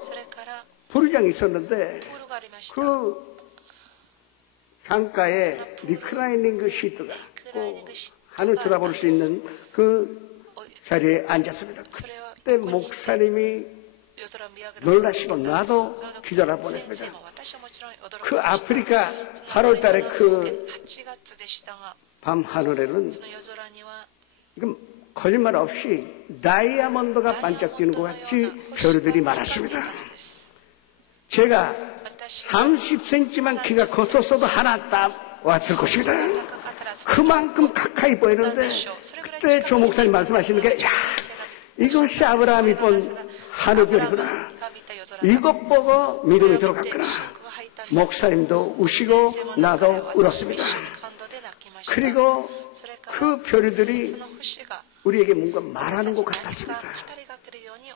부르장이 있었는데 그 강가에 리클라이닝 그 시트가 하늘 쳐다볼 수 있는 그 자리에 앉았습니다. 그때 목사님이 놀라시고 나도 기절할 뻔했습니다. 그 아프리카 8월 달에 그 밤 하늘에는 지금 거짓말 없이 다이아몬드가 반짝이는 것 같이 별들이 많았습니다. 제가 30cm만 키가 컸었어도 하나 딱 왔을 것입니다. 그만큼 가까이 보이는데 그때 조 목사님 말씀하시는 게 야, 이것이 아브라함이 본 하늘별이구나. 이것 보고 믿음이 들어갔구나. 목사님도 우시고 나도 울었습니다. 그리고 그 표류들이 우리에게 뭔가 말하는 것 같았습니다.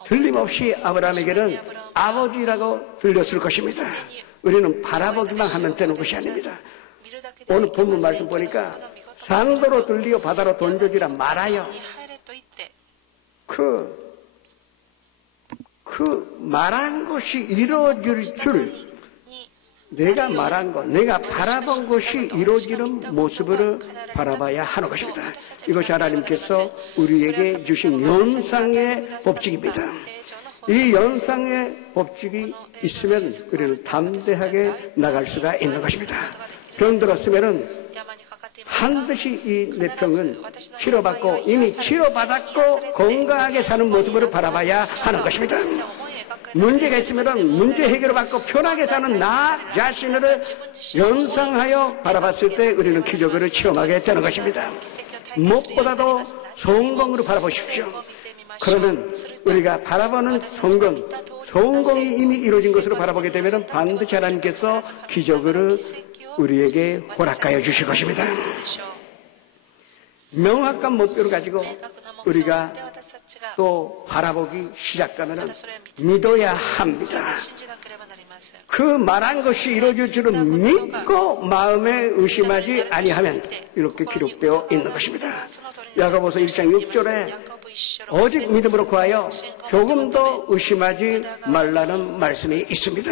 틀림없이 아브라함에게는 아버지라고 들렸을 것입니다. 우리는 바라보기만 하면 되는 것이 아닙니다. 오늘 본문 말씀 보니까 상도로 들리어 바다로 던져지라 말하여 그 말한 것이 이루어질 줄 내가 말한 것, 내가 바라본 것이 이루어지는 모습을 바라봐야 하는 것입니다. 이것이 하나님께서 우리에게 주신 연상의 법칙입니다. 이 연상의 법칙이 있으면 우리는 담대하게 나갈 수가 있는 것입니다. 병 들었으면 반드시 이 내 병은 치료받고 이미 치료받았고 건강하게 사는 모습을 바라봐야 하는 것입니다. 문제가 있으면 문제 해결을 받고 편하게 사는 나 자신을 연상하여 바라봤을 때 우리는 기적을 체험하게 되는 것입니다. 무엇보다도 성공으로 바라보십시오. 그러면 우리가 바라보는 성공이 이미 이루어진 것으로 바라보게 되면 반드시 하나님께서 기적을 우리에게 허락하여 주실 것입니다. 명확한 목표를 가지고 우리가 또 바라보기 시작하면 믿어야 합니다. 그 말한 것이 이루어질 줄은 믿고 마음에 의심하지 아니하면 이렇게 기록되어 있는 것입니다. 야고보서 1장 6절에 오직 믿음으로 구하여 조금도 의심하지 말라는 말씀이 있습니다.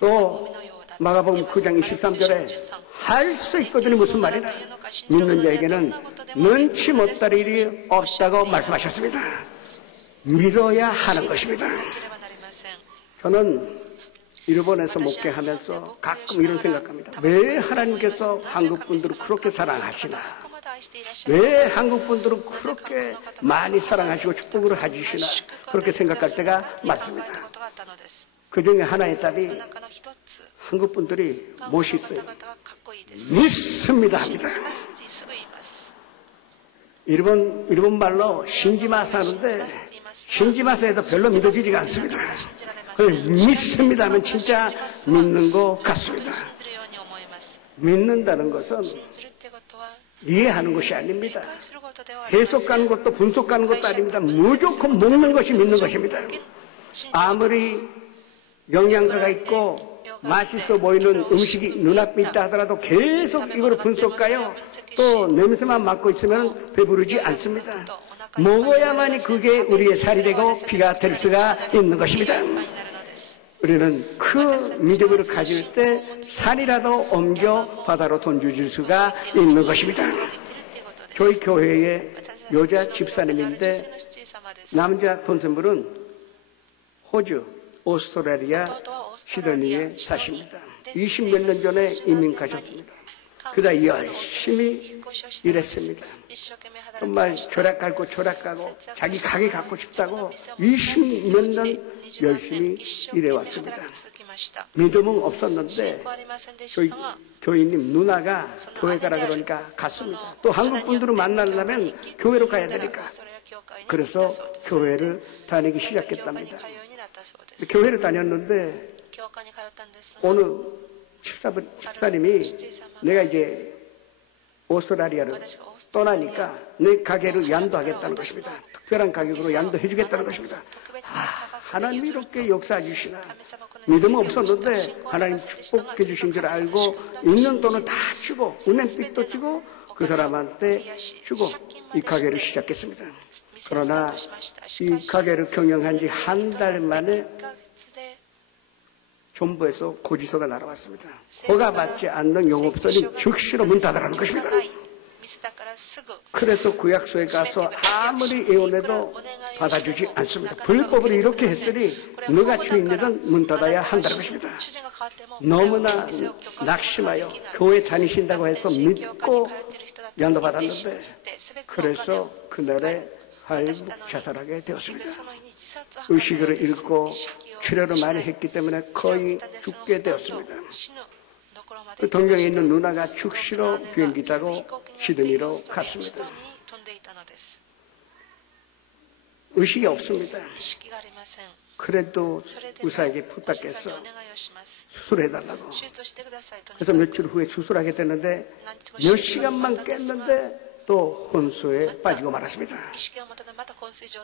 또 마가복음 9장 23절에 할 수 있거든요. 무슨 말이냐? 믿는 자에게는 눈치 못할 일이 없다고 말씀하셨습니다. 믿어야 하는 것입니다. 저는 일본에서 목회하면서 가끔 이런 생각합니다. 왜 하나님께서 한국 분들을 그렇게 사랑하시나? 왜 한국 분들은 그렇게 많이 사랑하시고 축복을 해주시나? 그렇게 생각할 때가 많습니다. 그 중에 하나의 답이 한국 분들이 멋있어요. 믿습니다 합니다. 일본 말로 신지마사 하는데 신지마사에도 별로 믿어지지가 않습니다. 믿습니다 하면 진짜 믿는 것 같습니다. 믿는다는 것은 이해하는 것이 아닙니다. 해석하는 것도 분석하는 것도 아닙니다. 무조건 먹는 것이 믿는 것입니다. 아무리 영양가가 있고 맛있어 보이는 음식이 눈앞에 있다 하더라도 계속 이걸 분석하여 또 냄새만 맡고 있으면 배부르지 않습니다. 먹어야만이 그게 우리의 살이 되고 피가 될 수가 있는 것입니다. 우리는 그 믿음을 가질 때 산이라도 옮겨 바다로 던져줄 수가 있는 것입니다. 저희 교회의 여자 집사님인데 남자 동생분은 호주, 오스트레일리아, 시드니에 사십니다. 20몇 년 전에 이민 가셨습니다. 그다 열심히 일했습니다. 정말 조락 갈고 자기 가게 갖고 싶다고 20몇 년 열심히 일해왔습니다. 믿음은 없었는데 저희 교인님 누나가 교회 가라 그러니까 갔습니다. 또 한국 분들을 만나려면 교회로 가야 되니까 그래서 교회를 다니기 시작했답니다. 교회를 다녔는데 어느 집사님이 내가 이제 오스트라리아를 떠나니까 내 가게를 양도하겠다는 것입니다. 특별한 가격으로 양도해 주겠다는 것입니다. 하나님 이렇게 역사해 주시나. 믿음은 없었는데 하나님 축복해 주신 줄 알고 있는 돈은 다 주고 은행빚도 주고 그 사람한테 주고 이 가게를 시작했습니다. 그러나 이 가게를 경영한 지 한 달 만에 정부에서 고지서가 날아왔습니다. 허가받지 않는 영업소는 즉시로 문 닫으라는 것입니다. 그래서 구약소에 가서 아무리 애원해도 받아주지 않습니다. 불법을 이렇게 했으니 누가 주인이든 문 닫아야 한다는 것입니다. 너무나 낙심하여 교회 다니신다고 해서 믿고 양도받았는데 그래서 그날에 할복 자살하게 되었습니다. 의식을 잃고 치료를 많이 했기 때문에 거의 죽게 되었습니다. 그 동경에 있는 누나가 즉시로 비행기 타고 시드니로 갔습니다. 의식이 없습니다. 그래도 의사에게 부탁해서 수술해달라고. 그래서 며칠 후에 수술하게 됐는데 몇 시간만 깼는데 또 혼수에 빠지고 말았습니다.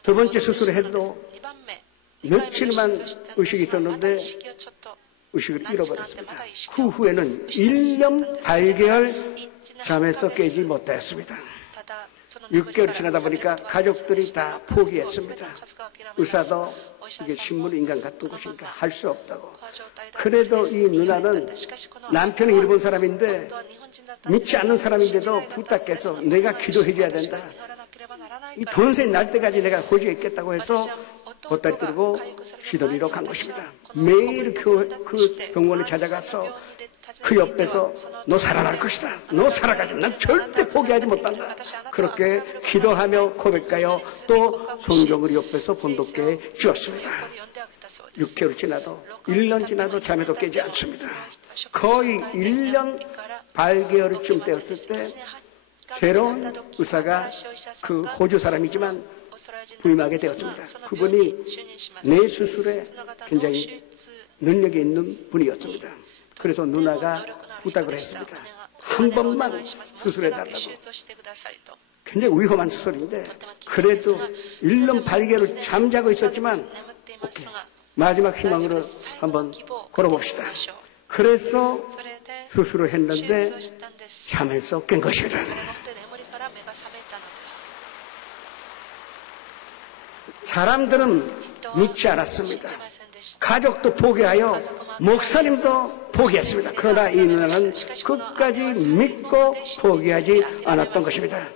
두 번째 수술을 해도 며칠만 의식이 있었는데 의식을 잃어버렸습니다. 그 후에는 1년 8개월 잠에서 깨지 못했습니다. 6개월 지나다 보니까 가족들이 다 포기했습니다. 의사도 이게 식물 인간 같은 것인가 할 수 없다고. 그래도 이 누나는 남편은 일본 사람인데 믿지 않는 사람인데도 부탁해서 내가 기도해줘야 된다. 이 본세 날 때까지 내가 호주에 있겠다고 해서 보따리 들고 시도리로 간 것입니다. 매일 그 병원에 찾아가서 그 옆에서 너 살아날 것이다. 너 살아가지. 난 절대 포기하지 못한다. 그렇게 기도하며 고백하여 또 성경을 옆에서 본독교에 주었습니다. 6개월 지나도 1년 지나도 잠에도 깨지 않습니다. 거의 1년 8개월쯤 되었을 때 새로운 의사가 그 호주 사람이지만 부임하게 되었습니다. 그분이 내 수술에 굉장히 능력이 있는 분이었습니다. 그래서 누나가 부탁을 했습니다. 한 번만 수술해달라고. 굉장히 위험한 수술인데 그래도 1년 8개월 잠자고 있었지만 오케이. 마지막 희망으로 한번 걸어봅시다. 그래서 수술을 했는데 잠에서 깬 것입니다. 사람들은 믿지 않았습니다. 가족도 포기하여 목사님도 포기했습니다. 그러나 이 누나는 끝까지 믿고 포기하지 않았던 것입니다.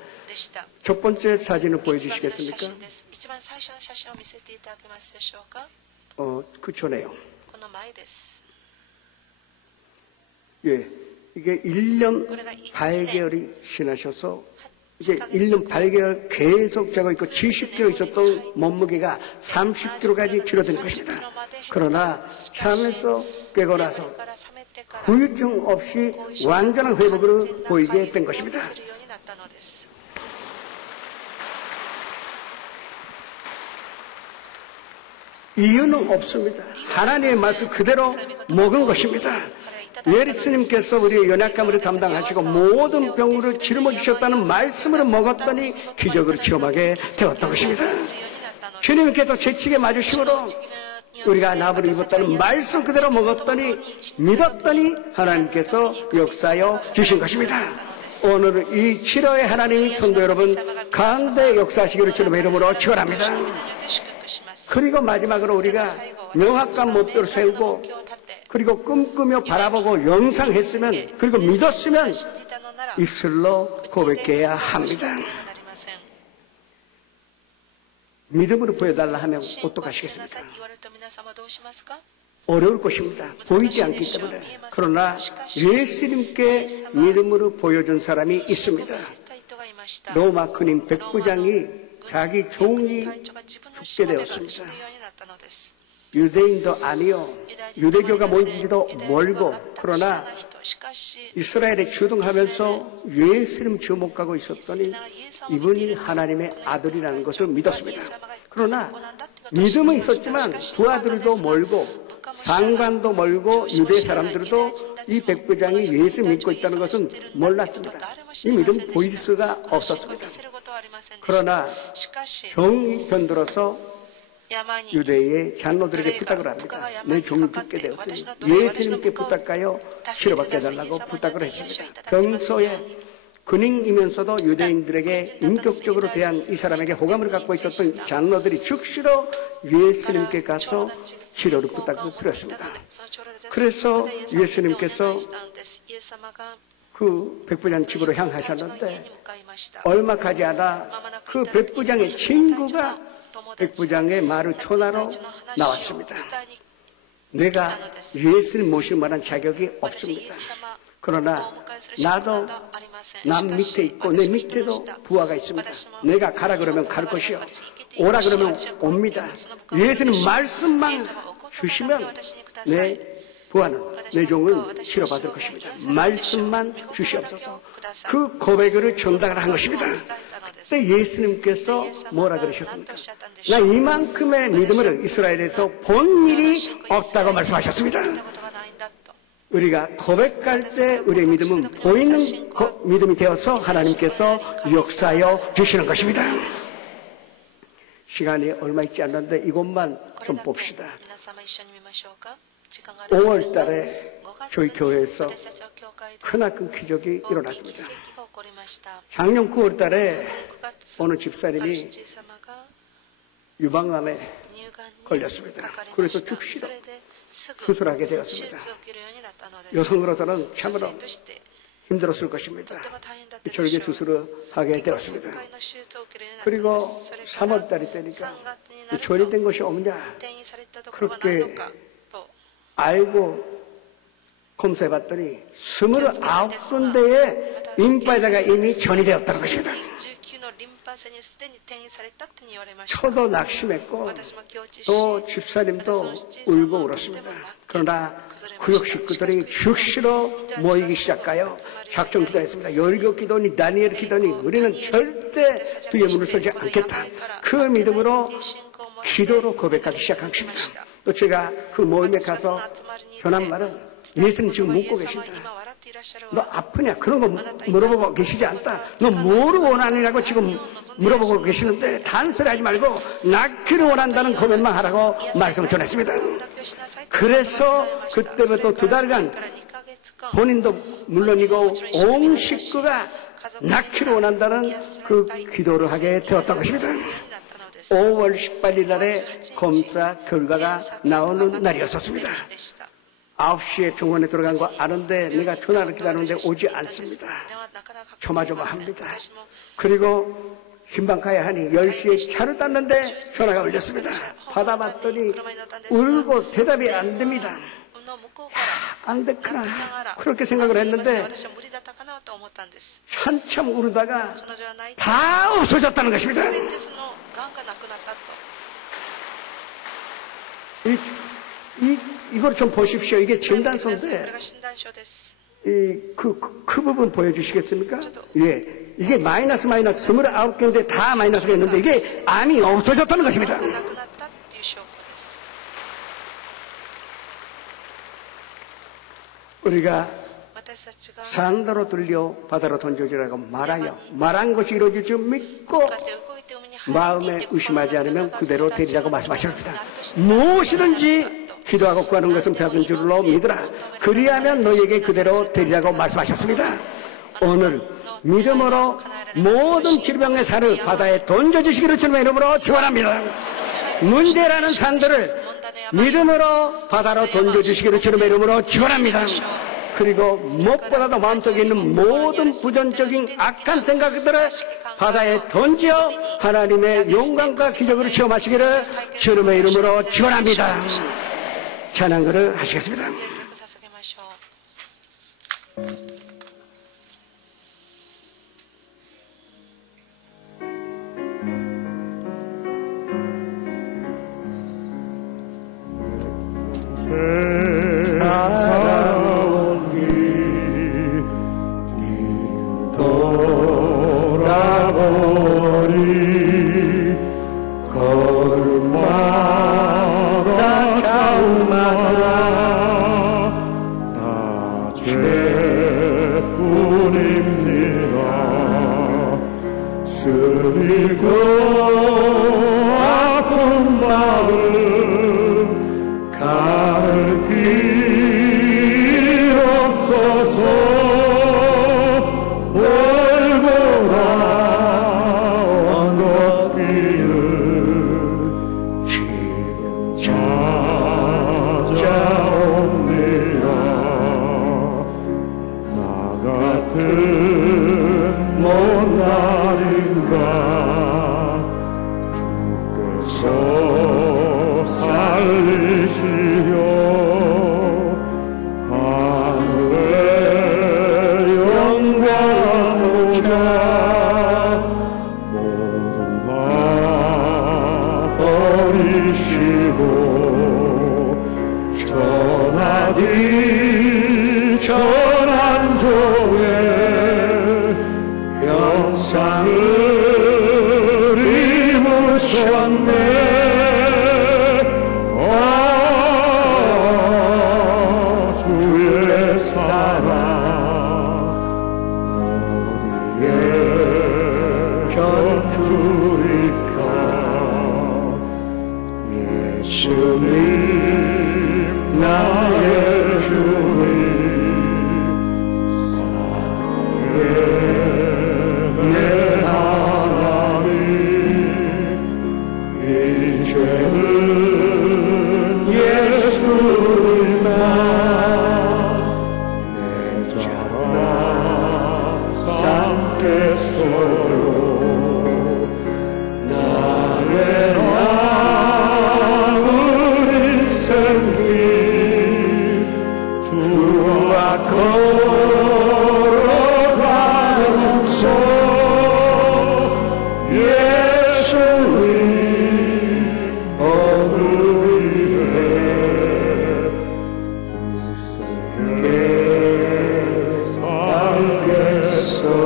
첫 번째 사진을 보여주시겠습니까? 그렇네요. 예, 이게 1년 8개월이 지나셔서 이제 1년 8개월 계속 자고 있고 70kg 있었던 몸무게가 30kg까지 줄어든 것입니다. 그러나 잠에서 깨고 나서 후유증 없이 완전한 회복으로 보이게 된 것입니다. 이유는 없습니다. 하나님의 말씀 그대로 먹은 것입니다. 예수님께서 우리의 연약감을 담당하시고 모든 병으로 짊어 주셨다는 말씀으로 먹었더니 기적으로 체험하게 되었던 것입니다. 주님께서 채찍에 맞으심으로 우리가 나부를 입었다는 말씀 그대로 먹었더니 믿었더니 하나님께서 역사하여 주신 것입니다. 오늘은 이 치료의 하나님이 성도 여러분 가운데 역사하시기를 주님의 이름으로 축원합니다. 그리고 마지막으로 우리가 명확한 목표를 세우고 그리고 꿈꾸며 바라보고 영상했으면 그리고 믿었으면 입술로 고백해야 합니다. 믿음으로 보여달라 하면 어떡하시겠습니까? 어려울 것입니다. 보이지 않기 때문에. 그러나 예수님께 믿음으로 보여준 사람이 있습니다. 로마 군인 백부장이 자기 종이 죽게 되었습니다. 유대인도 아니요, 유대교가 뭔지도 멀고, 그러나 이스라엘에 주둔하면서 예수님 주목하고 있었더니 이분이 하나님의 아들이라는 것을 믿었습니다. 그러나 믿음은 있었지만 부하들도 멀고 상관도 멀고 유대 사람들도 이 백부장이 예수 믿고 있다는 것은 몰랐습니다. 이 믿음 보일 수가 없었습니다. 그러나 병이 변들어서 유대의 장로들에게 부탁을 합니다. 내 종이 죽게 되었으니 예수님께 부탁하여 치료받게 해달라고 부탁을 했습니다. 평소에 군인이면서도 유대인들에게 인격적으로 대한 이 사람에게 호감을 갖고 있었던 장로들이 즉시로 예수님께 가서 치료를 부탁을 드렸습니다. 그래서 예수님께서 그 백부장 집으로 향하셨는데 얼마 가지 않아 그 백부장의 친구가 백부장의 마루초나로 나왔습니다. 내가 예수를 모실 만한 자격이 없습니다. 그러나 나도 남 밑에 있고 내 밑에도 부하가 있습니다. 내가 가라 그러면 갈 것이요, 오라 그러면 옵니다. 예수님 말씀만 주시면 내 부하는, 내 종은 치료받을 것입니다. 말씀만 주시옵소서. 그 고백을 전달을 한 것입니다. 그때 예수님께서 뭐라 그러셨습니까? 나 이만큼의 믿음을 이스라엘에서 본 일이 없다고 말씀하셨습니다. 우리가 고백할 때 우리의 믿음은 보이는 믿음이 되어서 하나님께서 역사하여 주시는 것입니다. 시간이 얼마 있지 않는데 이것만 좀 봅시다. 5월 달에 저희 교회에서 크나큰 기적이 일어났습니다. 작년 9월 달에 어느 집사님이 유방암에 걸렸습니다. 그래서 즉시로 수술하게 되었습니다. 여성으로서는 참으로 힘들었을 것입니다. 절개 수술을 하게 되었습니다. 그리고 3월 달이 되니까 전이된 것이 없냐 그렇게 알고 검사해봤더니 29군데에 림파에다가 이미 전이되었다는 것입니다. 저도 낙심했고 또 집사님도 울고 울었습니다. 그러나 구역 식구들이 즉시로 모이기 시작하여 작정 기도했습니다. 열교 기도니 다니엘 기도니 우리는 절대 뒤에 문을 서지 않겠다. 그 믿음으로 기도로 고백하기 시작한 것입니다. 또 제가 그 모임에 가서 전한 말은 예수님 지금 묻고 계신다. 너 아프냐? 그런 거 물어보고 계시지 않다. 너 뭐를 원하느냐고 지금 물어보고 계시는데 단소리 하지 말고 낫기를 원한다는 고백만 하라고 말씀을 전했습니다. 그래서 그때부터 2달간 본인도 물론이고 온 식구가 낫기를 원한다는 그 기도를 하게 되었던 것입니다. 5월 18일 날에 검사 결과가 나오는 날이었었습니다. 9시에 병원에 들어간 거 아는데 내가 전화를 기다리는데 오지 않습니다. 조마조마합니다. 그리고 신방 가야 하니 10시에 차를 땄는데 전화가 울렸습니다. 받아봤더니 울고 대답이 안 됩니다. 안 됐구나 그렇게 생각을 했는데 한참 울다가 다 없어졌다는 것입니다. 이걸 좀 보십시오. 이게 진단서인데 그 부분 보여주시겠습니까? 예, 이게 마이너스 29개인데 다 마이너스가 있는데 이게 암이 없어졌다는 것입니다. 우리가 산다로 들려 바다로 던져지라고 말한 것이 이루어질 줄 믿고 마음에 의심하지 않으면 그대로 되리라고 말씀하셨습니다. 무엇이든지 기도하고 구하는 것은 배운 줄로 믿으라. 그리하면 너에게 그대로 되리라고 말씀하셨습니다. 오늘 믿음으로 모든 질병의 살을 바다에 던져주시기를 주님의 이름으로 축원합니다. 문제라는 산들을 믿음으로 바다로 던져주시기를 주님의 이름으로 축원합니다. 그리고 무엇보다도 마음속에 있는 모든 부정적인 악한 생각들을 바다에 던져 하나님의 영광과 기적으로 체험하시기를 주님의 이름으로 축원합니다. 찬양을 하시겠습니다. 살아온 길 돌아보리 걸마다 자우마다 다 죄뿐입니다. 쓰리고 아픈 마음 갈 길 없어서 멀고라 언덕길을 지금 찾아옵니다. 나 같은 못난인가 주께서 살리시려 하늘의 영광 보자 모든 다 버리시고 전하디 전한 종의 영상을 걸어가는 소 예수님 어느리에 구속에 살겠어요.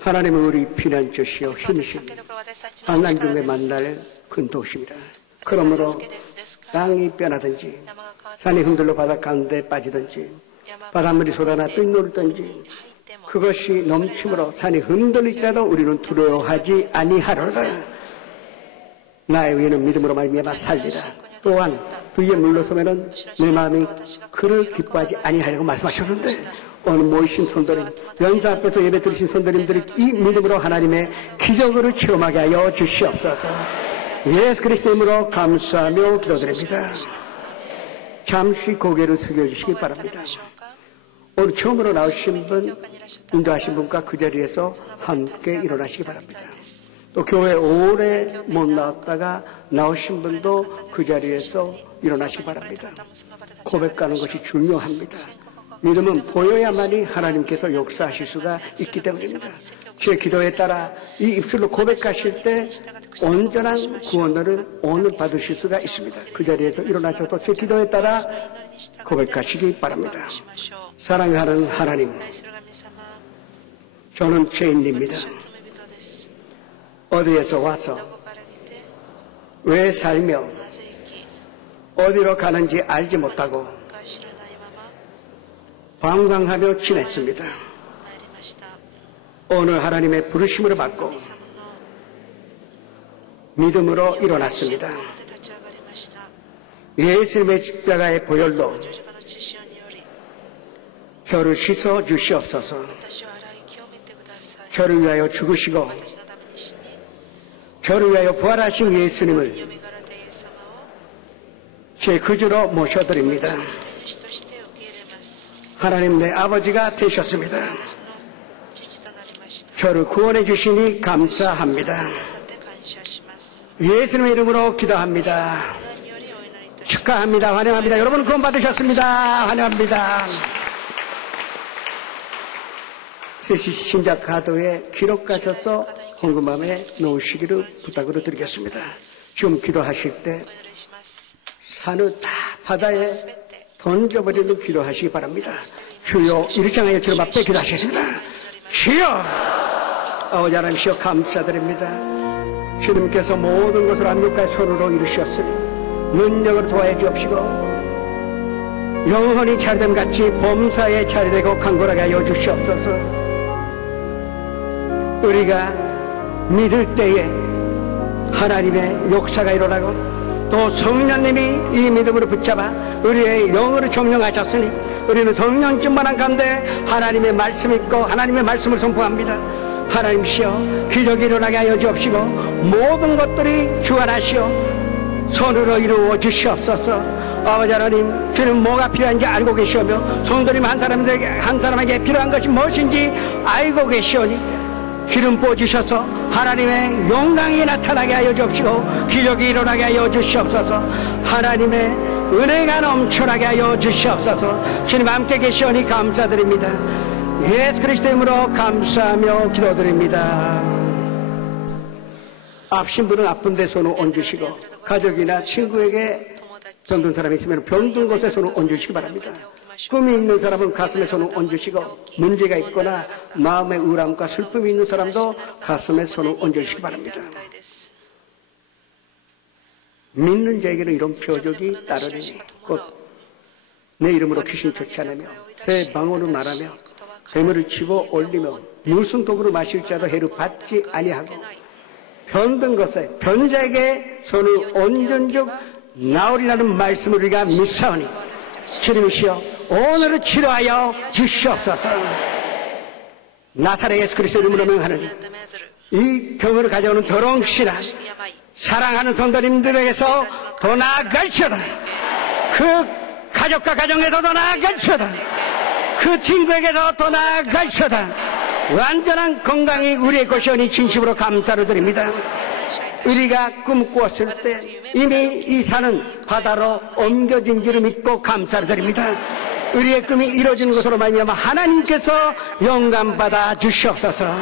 하나님은 우리 피난처시여 힘이시오. 환난 중에 만날 큰 도시입니다. 그러므로 땅이 변하든지 산이 흔들려 바닷 가운데 빠지든지 바닷물이 쏟아나 뛰놀든지 그것이 넘침으로 산이 흔들릴지라도 우리는 두려워하지 아니하리라. 나의 위에는 믿음으로 말미암아 살리라. 또한 그에 물러서면은 내 마음이 그를 기뻐하지 아니하려고 말씀하셨는데 오늘 모이신 손들임, 연사 앞에서 예배 드리신 손들임들이 이 믿음으로 하나님의 기적으로 체험하게 하여 주시옵소서. 예수 그리스도 이름으로 감사하며 기도드립니다. 잠시 고개를 숙여주시기 바랍니다. 오늘 처음으로 나오신 분, 인도하신 분과 그 자리에서 함께 일어나시기 바랍니다. 또 교회 오래 못 나왔다가 나오신 분도 그 자리에서 일어나시기 바랍니다. 고백하는 것이 중요합니다. 믿음은 보여야만이 하나님께서 역사하실 수가 있기 때문입니다. 제 기도에 따라 이 입술로 고백하실 때 온전한 구원을 오늘 받으실 수가 있습니다. 그 자리에서 일어나셔서 제 기도에 따라 고백하시기 바랍니다. 사랑하는 하나님, 저는 죄인입니다. 어디에서 와서 왜 살며 어디로 가는지 알지 못하고 방황하며 지냈습니다. 오늘 하나님의 부르심을 받고 믿음으로 일어났습니다. 예수님의 십자가의 보혈로 저를 씻어 주시옵소서. 저를 위하여 죽으시고 저를 위하여 부활하신 예수님을 제 구주로 모셔드립니다. 하나님 내 아버지가 되셨습니다. 저를 구원해 주시니 감사합니다. 예수님의 이름으로 기도합니다. 축하합니다. 환영합니다. 여러분 구원 받으셨습니다. 환영합니다. 신작 카드에 기록하셔서 헌금함에 놓으시기를 부탁으로 드리겠습니다. 지금 기도하실 때 산을 다 바다에 던져버리는 기도하시기 바랍니다. 주여 이렇게 하여 주님 앞에 기도하시겠습니다. 주여 아버지 하나님이시여 감사드립니다. 주님께서 모든 것을 압력과 손으로 이루셨으니 능력으로 도와해 주옵시고 영원히 차례됨 같이 범사에 차례되고 강건하게 하여 주시옵소서. 우리가 믿을 때에 하나님의 역사가 일어나고 또 성령님이 이 믿음으로 붙잡아 우리의 영으로 점령하셨으니 우리는 성령 충만한 가운데 하나님의 말씀 있고 하나님의 말씀을 선포합니다. 하나님이시여 기적이 일어나게 하여 주옵시고 모든 것들이 주관하시어 손으로 이루어 주시옵소서. 아버지 하나님, 주는 뭐가 필요한지 알고 계시오며 성도님 한 사람에게 필요한 것이 무엇인지 알고 계시오니 기름 부어주셔서 하나님의 영광이 나타나게 하여 주옵시고 기적이 일어나게 하여 주시옵소서. 하나님의 은혜가 넘쳐나게 하여 주시옵소서. 주님 함께 계시오니 감사드립니다. 예수 그리스도 이름으로 감사하며 기도드립니다. 아프신 분은 아픈 데 손을 얹으시고 가족이나 친구에게 병든 사람이 있으면 병든 곳에 손을 얹으시기 바랍니다. 꿈이 있는 사람은 가슴에 손을 얹으시고 문제가 있거나 마음의 우울함과 슬픔이 있는 사람도 가슴에 손을 얹으시기 바랍니다. 믿는 자에게는 이런 표적이 따르니 곧 내 이름으로 귀신 쫓아내며 새 방언을 말하며 괴물을 치고 올리며 무슨 독으로 마실 자도 해를 받지 아니하고 병든 것에 변자에게 손을 얹은 즉 나으리라는 말씀을 우리가 믿사오니 주님이시여 오늘을 치료하여 주시옵소서. 나사렛 예수 그리스도 이름으로 명하는 이 병을 가져오는 더러운 신앙 사랑하는 성도님들에게서 더 나아갈지어다. 그 가족과 가정에서 더 나아갈지어다. 그 친구에게서 더 나아갈지어다. 완전한 건강이 우리의 것이오니 진심으로 감사를 드립니다. 우리가 꿈꾸었을 때 이미 이 산은 바다로 옮겨진 줄을 믿고 감사를 드립니다. 우리의 꿈이 이루어지는 것으로 말미암아 하나님께서 영감 받아 주시옵소서.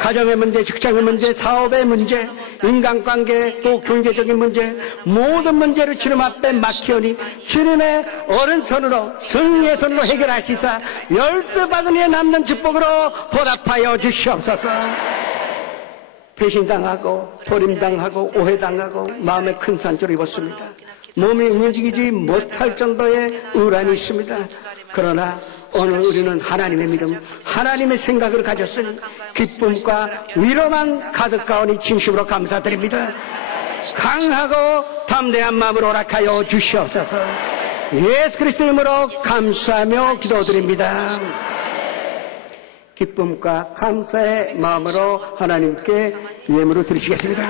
가정의 문제, 직장의 문제, 사업의 문제, 인간관계, 또 경제적인 문제, 모든 문제를 주님 앞에 맡기오니 주님의 오른손으로 승리의 손으로 해결하시사 12바구니에 남는 축복으로 보답하여 주시옵소서. 배신당하고 버림당하고 오해당하고 마음에 큰 상처를 입었습니다. 몸이 움직이지 못할 정도의 우울함이 있습니다. 그러나 오늘 우리는 하나님의 믿음, 하나님의 생각을 가졌으니 기쁨과 위로만 가득하오니 진심으로 감사드립니다. 강하고 담대한 마음으로 허락하여 주시옵소서. 예수 그리스도의 이름으로 감사하며 기도드립니다. 기쁨과 감사의 마음으로 하나님께 예물을 드리시겠습니다.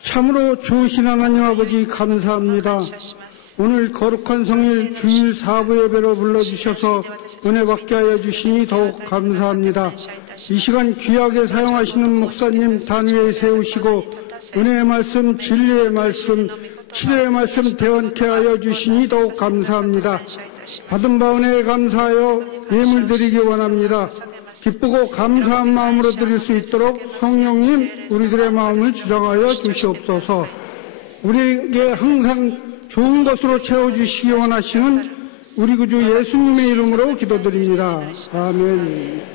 참으로 좋으신 하나님 아버지 감사합니다. 오늘 거룩한 성일 주일 사부 예배로 불러주셔서 은혜 받게 하여 주시니 더욱 감사합니다. 이 시간 귀하게 사용하시는 목사님 단위에 세우시고 은혜의 말씀, 진리의 말씀, 치료의 말씀 대원케 하여 주시니 더욱 감사합니다. 받은 바 은혜에 감사하여 예물 드리기 원합니다. 기쁘고 감사한 마음으로 드릴 수 있도록 성령님 우리들의 마음을 주장하여 주시옵소서. 우리에게 항상 좋은 것으로 채워주시기 원하시는 우리 구주 예수님의 이름으로 기도드립니다. 아멘.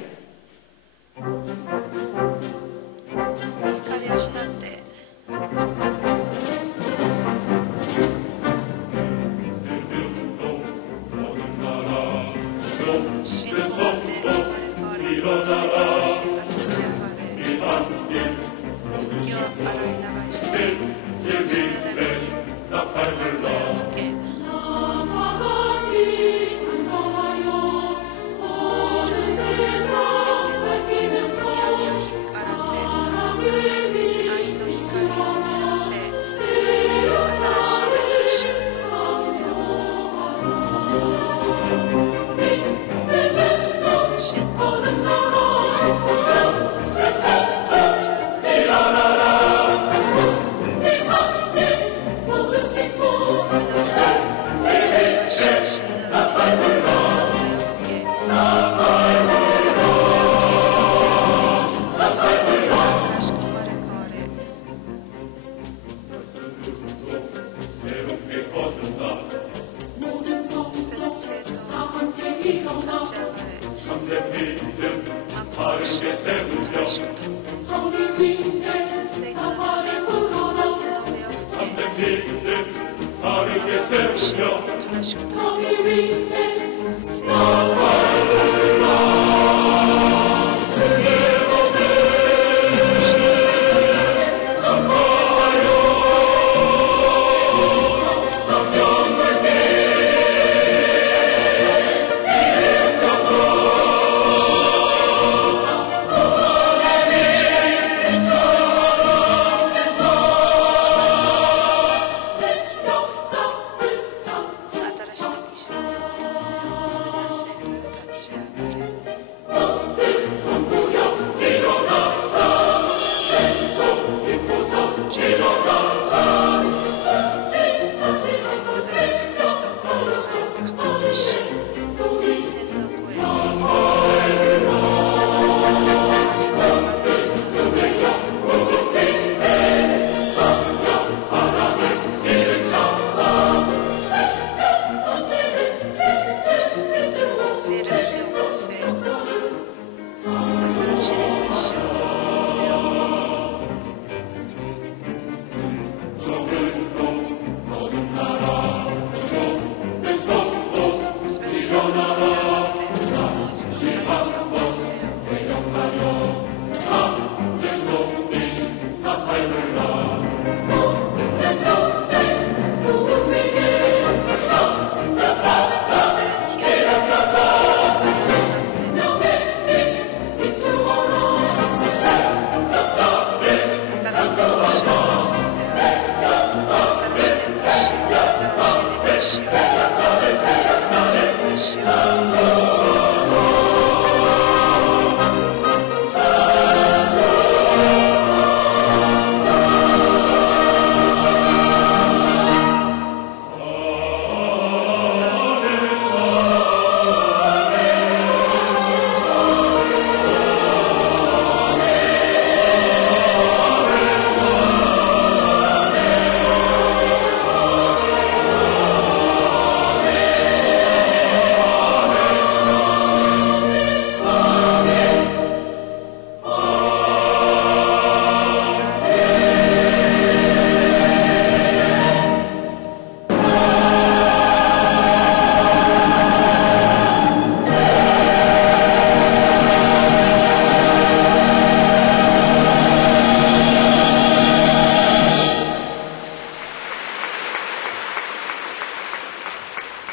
Shut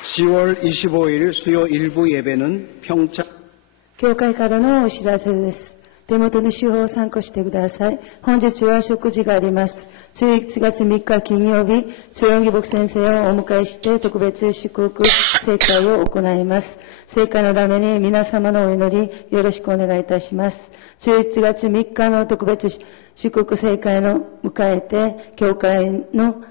10월 25일 수요 일부 예배는 평창 教会からのお知らせです。手元の手法を参考してください。本日は食事があります。11月3日金曜日、長義牧先生をお迎えして特別祝福聖会を行います。聖会のために皆様のお祈りよろしくお願いいたします。11月3日の特別祝福聖会の迎えて、教会の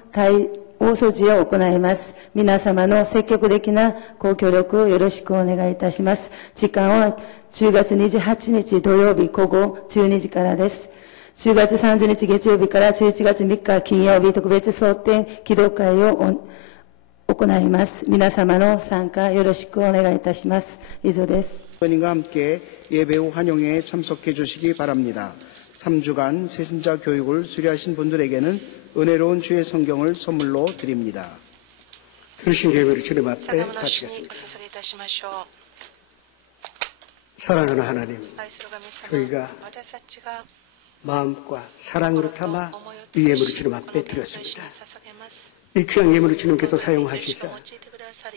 大掃除を行います。皆様の積極的なご協力をよろしくお願いいたします。時間は10月28日土曜日午後12時からです。10月30日月曜日から11月3日金曜日特別蒼天祈祷会を行います。皆様の参加よろしくお願いいたします。以上です。 님과 함께 예배 후 환영회에 참석해 주시기 바랍니다. 3주간 세신자 교육을 수료하신 분들에게는 은혜로운 주의 성경을 선물로 드립니다. 들으신 예배를 주님 앞에 바치겠습니다. 사랑하는 하나님, 저희가 마음과 사랑으로 담아 이 예물을 주님 앞에 드렸습니다. 이 귀한 예물을 주님께서 사용하시자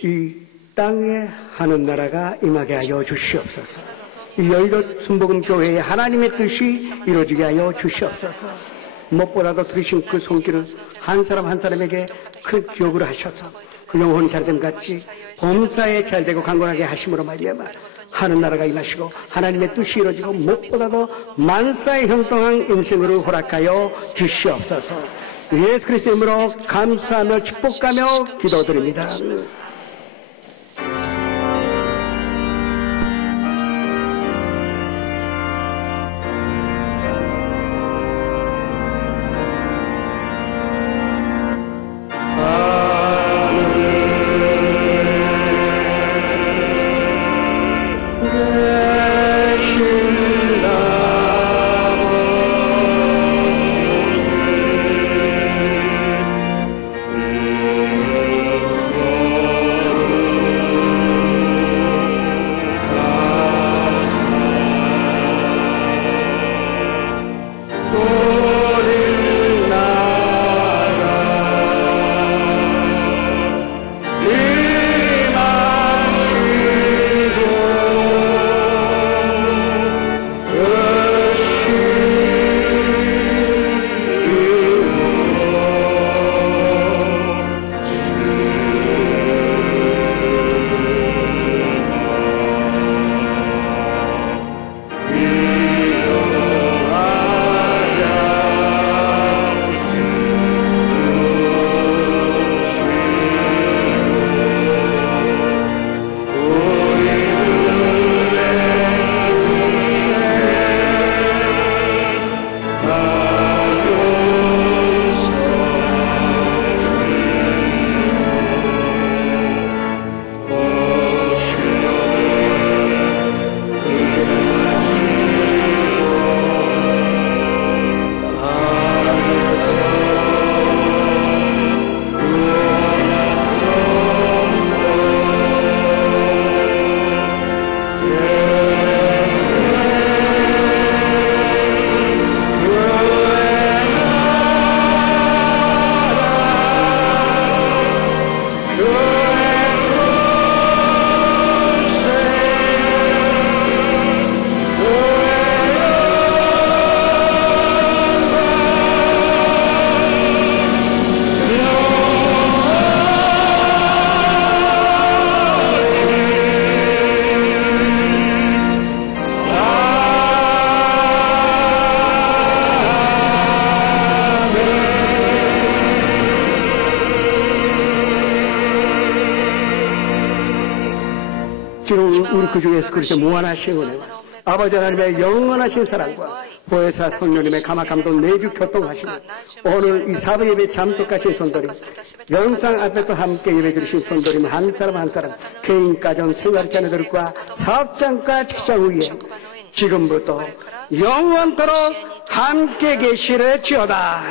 이 땅에 하는 나라가 임하게 하여 주시옵소서. 이 여의도 순복음교회의 하나님의 뜻이 이루어지게 하여 주시옵소서. 무엇보다도 들으신 그 손길을 한 사람 한 사람에게 큰 기억으로 하셔서 그 영혼이 잘됨 같이 범사에 잘되고 강건하게 하심으로 말미암아 하는 나라가 임하시고 하나님의 뜻이 이루어지고 무엇보다도 만사에 형통한 인생으로 허락하여 주시옵소서. 예수 그리스도의 이름으로 감사하며 축복하며 기도드립니다. 우리 그 중에서 그렇게 무한하신 은혜, 아버지 하나님의 영원하신 사랑과 보혜사 성령님의 감화감동 내주 교통하시고 오늘 이 사부 예배 참석하신 손들이 영상 앞에서 함께 예배 드리신 손들이 한 사람 한 사람 개인 가정 생활 자녀들과 사업장과 직장 위에 지금부터 영원토록 함께 계시려지어다.